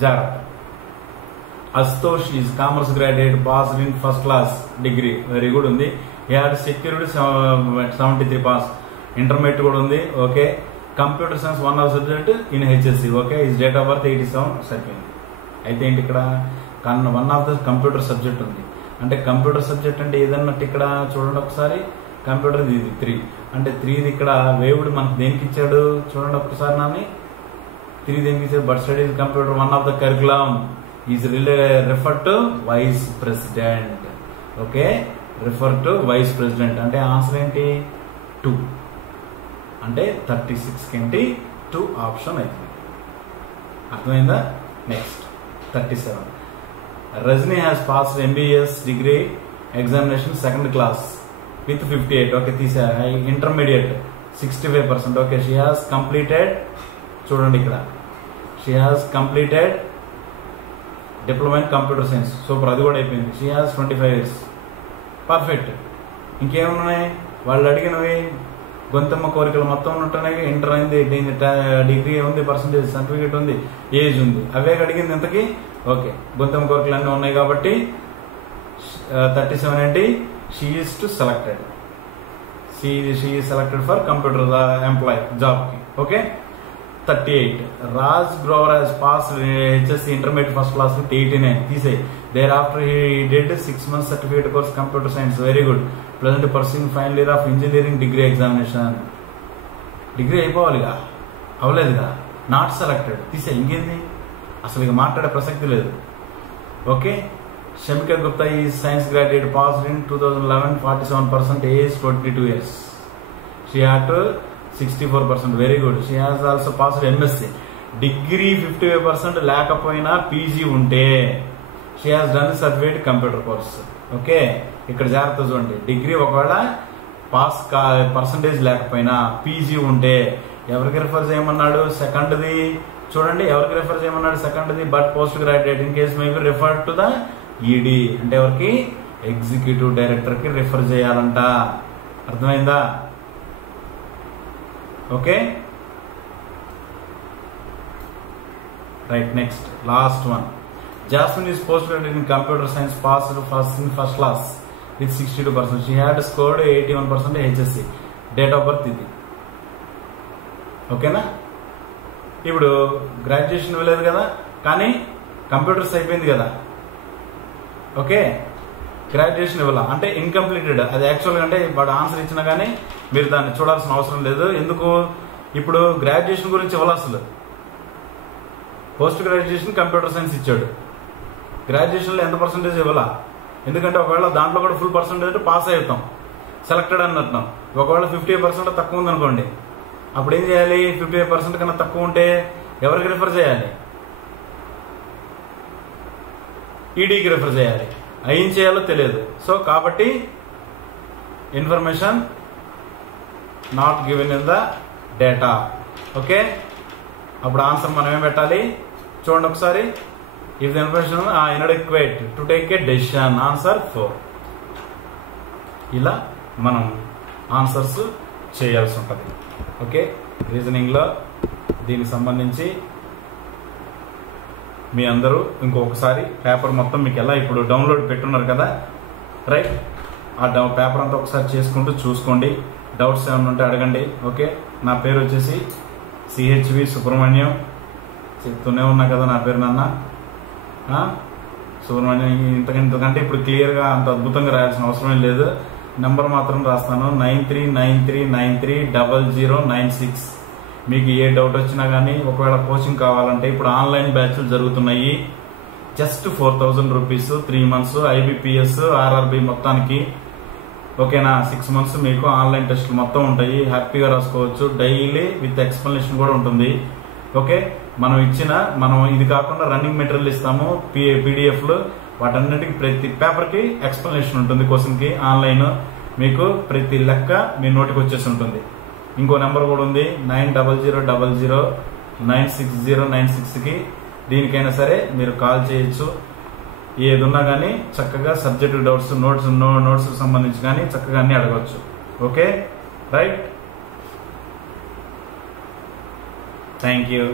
జాగ్రత్త. Ashutosh is commerce graduate, passed in first class degree, very good ఉంది. He had security 73 pass, intermediate కూడా ఉంది. Okay, computer science one of subject in HSC. Okay, is date of birth 87 సరిపోయింది. అయితే ఏంటి ఇక్కడ? One of the computer subject ఉంది. అంటే computer subject అంటే ఏదన్నట్టు ఇక్కడ చూడండి ఒకసారి. కంప్యూటర్ ఇది 3 అంటే 3 ఇక్కడ వేవుడు మనకు దేనికి ఇచ్చాడు చూడండి ఒక్కసారి. నాని 3 దేనికి ఇచ్చాడు? But studies computer one of the curriculum is refer to vice president. Okay, refer to vice president. అంటే ఆన్సర్ ఏంటి? 2 అంటే 36 ఏంటి? 2 ఆప్షన్ అవుతుంది. అర్థమైందా? Next 37. Rajni has passed MBS degree examination 2nd class with 58. Okay, తీసా. Intermediate 65%. Okay, she has completed, చూడండి ఇక్కడ, she has completed diploma in computer science. Super, అది కూడా అయిపోయింది. she has 25 years. పర్ఫెక్ట్. ఇంకేమున్నాయి? వాళ్ళు అడిగినవి గొంతమ్మ కోరికలు మొత్తం ఉంటున్నాయి. ఇంటర్ అయింది, డిగ్రీ ఉంది, పర్సంటేజ్ సర్టిఫికేట్ ఉంది, ఏజ్ ఉంది, అవే అడిగింది ఇంతకీ. ఓకే, గొంతమ్మ కోరికలు అన్నీ ఉన్నాయి కాబట్టి 37 ఏంటి? She is to selected. She is selected for computer employ job కి. Okay, 38. Raj Grover has passed HSC intermediate first class with 89. తీసే. Thereafter he did 6 months certificate course computer science, very good. Present pursuing final year of engineering degree examination. Degree అయిపోవాలిగా, అవ్వలేదుగా, not selected. తీసే. ఇంకేంది? అసలు ఇక మాట్లాడే ప్రసక్తి లేదు. Okay, Shamika Gupta is science graduate, passed in 2011, 47%, age 22 years. She had 64%, very good. She has also passed MSc. Degree 55% లేకపోయినా PG ఉంటే she has done certificate computer course. Okay, ఇక్కడ జాగ్రత్త చూడండి. డిగ్రీ ఒకవేళ పాస్ పర్సంటేజ్ లేకపోయినా PG ఉంటే ఎవరికి refer చేయమన్నాడు? సెకండ్ది చూడండి, ఎవరికి రిఫర్ చేయమన్నాడు? సెకండ్ది but post graduate in case may be refer to the ED, అంటే ఎవరికి? ఎగ్జిక్యూటివ్ డైరెక్టర్ కి రిఫర్ చేయాలంట. అర్థమైందా? Okay right. Next last one. Jasmine is post graduate in computer science, passed in first class with 62%. She had scored 81% HSC. Date of birth ఇది. ఓకేనా? ఇప్పుడు graduation ఇవ్వలేదు కదా, కానీ కంప్యూటర్స్ అయిపోయింది కదా. ఓకే, గ్రాడ్యుయేషన్ ఇవ్వాల అంటే ఇన్కంప్లీటెడ్. అది యాక్చువల్గా అంటే వాడు ఆన్సర్ ఇచ్చినా కానీ మీరు దాన్ని చూడాల్సిన అవసరం లేదు. ఎందుకు? ఇప్పుడు గ్రాడ్యుయేషన్ గురించి ఇవ్వాలి. అసలు పోస్ట్ గ్రాడ్యుయేషన్ కంప్యూటర్ సైన్స్ ఇచ్చాడు, గ్రాడ్యుయేషన్లో ఎంత పర్సెంటేజ్ ఇవ్వాలా? ఎందుకంటే ఒకవేళ దాంట్లో కూడా ఫుల్ పర్సెంటేజ్ అంటే పాస్ అవుతాం, సెలెక్టెడ్ అని అంటున్నాం. ఒకవేళ 50% తక్కువ ఉందనుకోండి, అప్పుడు ఏం చేయాలి? 50% కన్నా తక్కువ ఉంటే ఎవరికి రిఫర్ చేయాలి? ఈడీకి రిఫర్ చేయాలి. ఏం చేయాలో తెలియదు. సో కాబట్టి information not given in the data. Okay, అప్పుడు ఆన్సర్ మనం ఏం పెట్టాలి? చూడండి ఒకసారి. If the information inadequate to take a decision, answer 4. ఇలా మనం ఆన్సర్స్ చేయాల్సి ఉంటుంది. ఓకే, రీజనింగ్లో దీనికి సంబంధించి మీ అందరూ ఇంకొకసారి పేపర్ మొత్తం మీకు ఎలా ఇప్పుడు డౌన్లోడ్ పెట్టున్నారు కదా, రైట్? ఆ పేపర్ అంతా ఒకసారి చేసుకుంటూ చూసుకోండి. డౌట్స్ ఏమైనా ఉంటే అడగండి. ఓకే, నా పేరు వచ్చేసి CHV సుబ్రహ్మణ్యం. చెప్తూనే ఉన్నా కదా నా పేరు నాన్న సుబ్రహ్మణ్యం. ఇంతకంటే ఇప్పుడు క్లియర్గా అంత అద్భుతంగా రాయాల్సిన అవసరం లేదు. నెంబర్ మాత్రం రాస్తాను 9393930096. మీకు ఏ డౌట్ వచ్చినా కానీ, ఒకవేళ కోచింగ్ కావాలంటే ఇప్పుడు ఆన్లైన్ బ్యాచ్లు జరుగుతున్నాయి. Just 4000 rupees 3 months IBPS RRB మొత్తానికి. ఓకేనా? 6 months మీకు ఆన్లైన్ టెస్టులు మొత్తం ఉంటాయి. హ్యాపీగా రాసుకోవచ్చు. డైలీ విత్ ఎక్స్ప్లెనేషన్ కూడా ఉంటుంది. ఓకే, మనం ఇది కాకుండా రన్నింగ్ మెటీరియల్ ఇస్తాము, PDFలు. వాటన్నిటికీ ప్రతి పేపర్కి ఎక్స్ప్లెనేషన్ ఉంటుంది. క్వశ్చన్కి ఆన్లైన్ మీకు ప్రతి లెక్క మీ నోటికి వచ్చేసి ఉంటుంది. ఇంకో నెంబర్ కూడా ఉంది 9000096096కి. దీనికైనా సరే మీరు కాల్ చేయొచ్చు. ఏదున్నా కానీ చక్కగా సబ్జెక్ట్ డౌట్స్, నోట్స్ సంబంధించి కానీ చక్కగా అన్ని అడగవచ్చు. Okay, right. Thank you.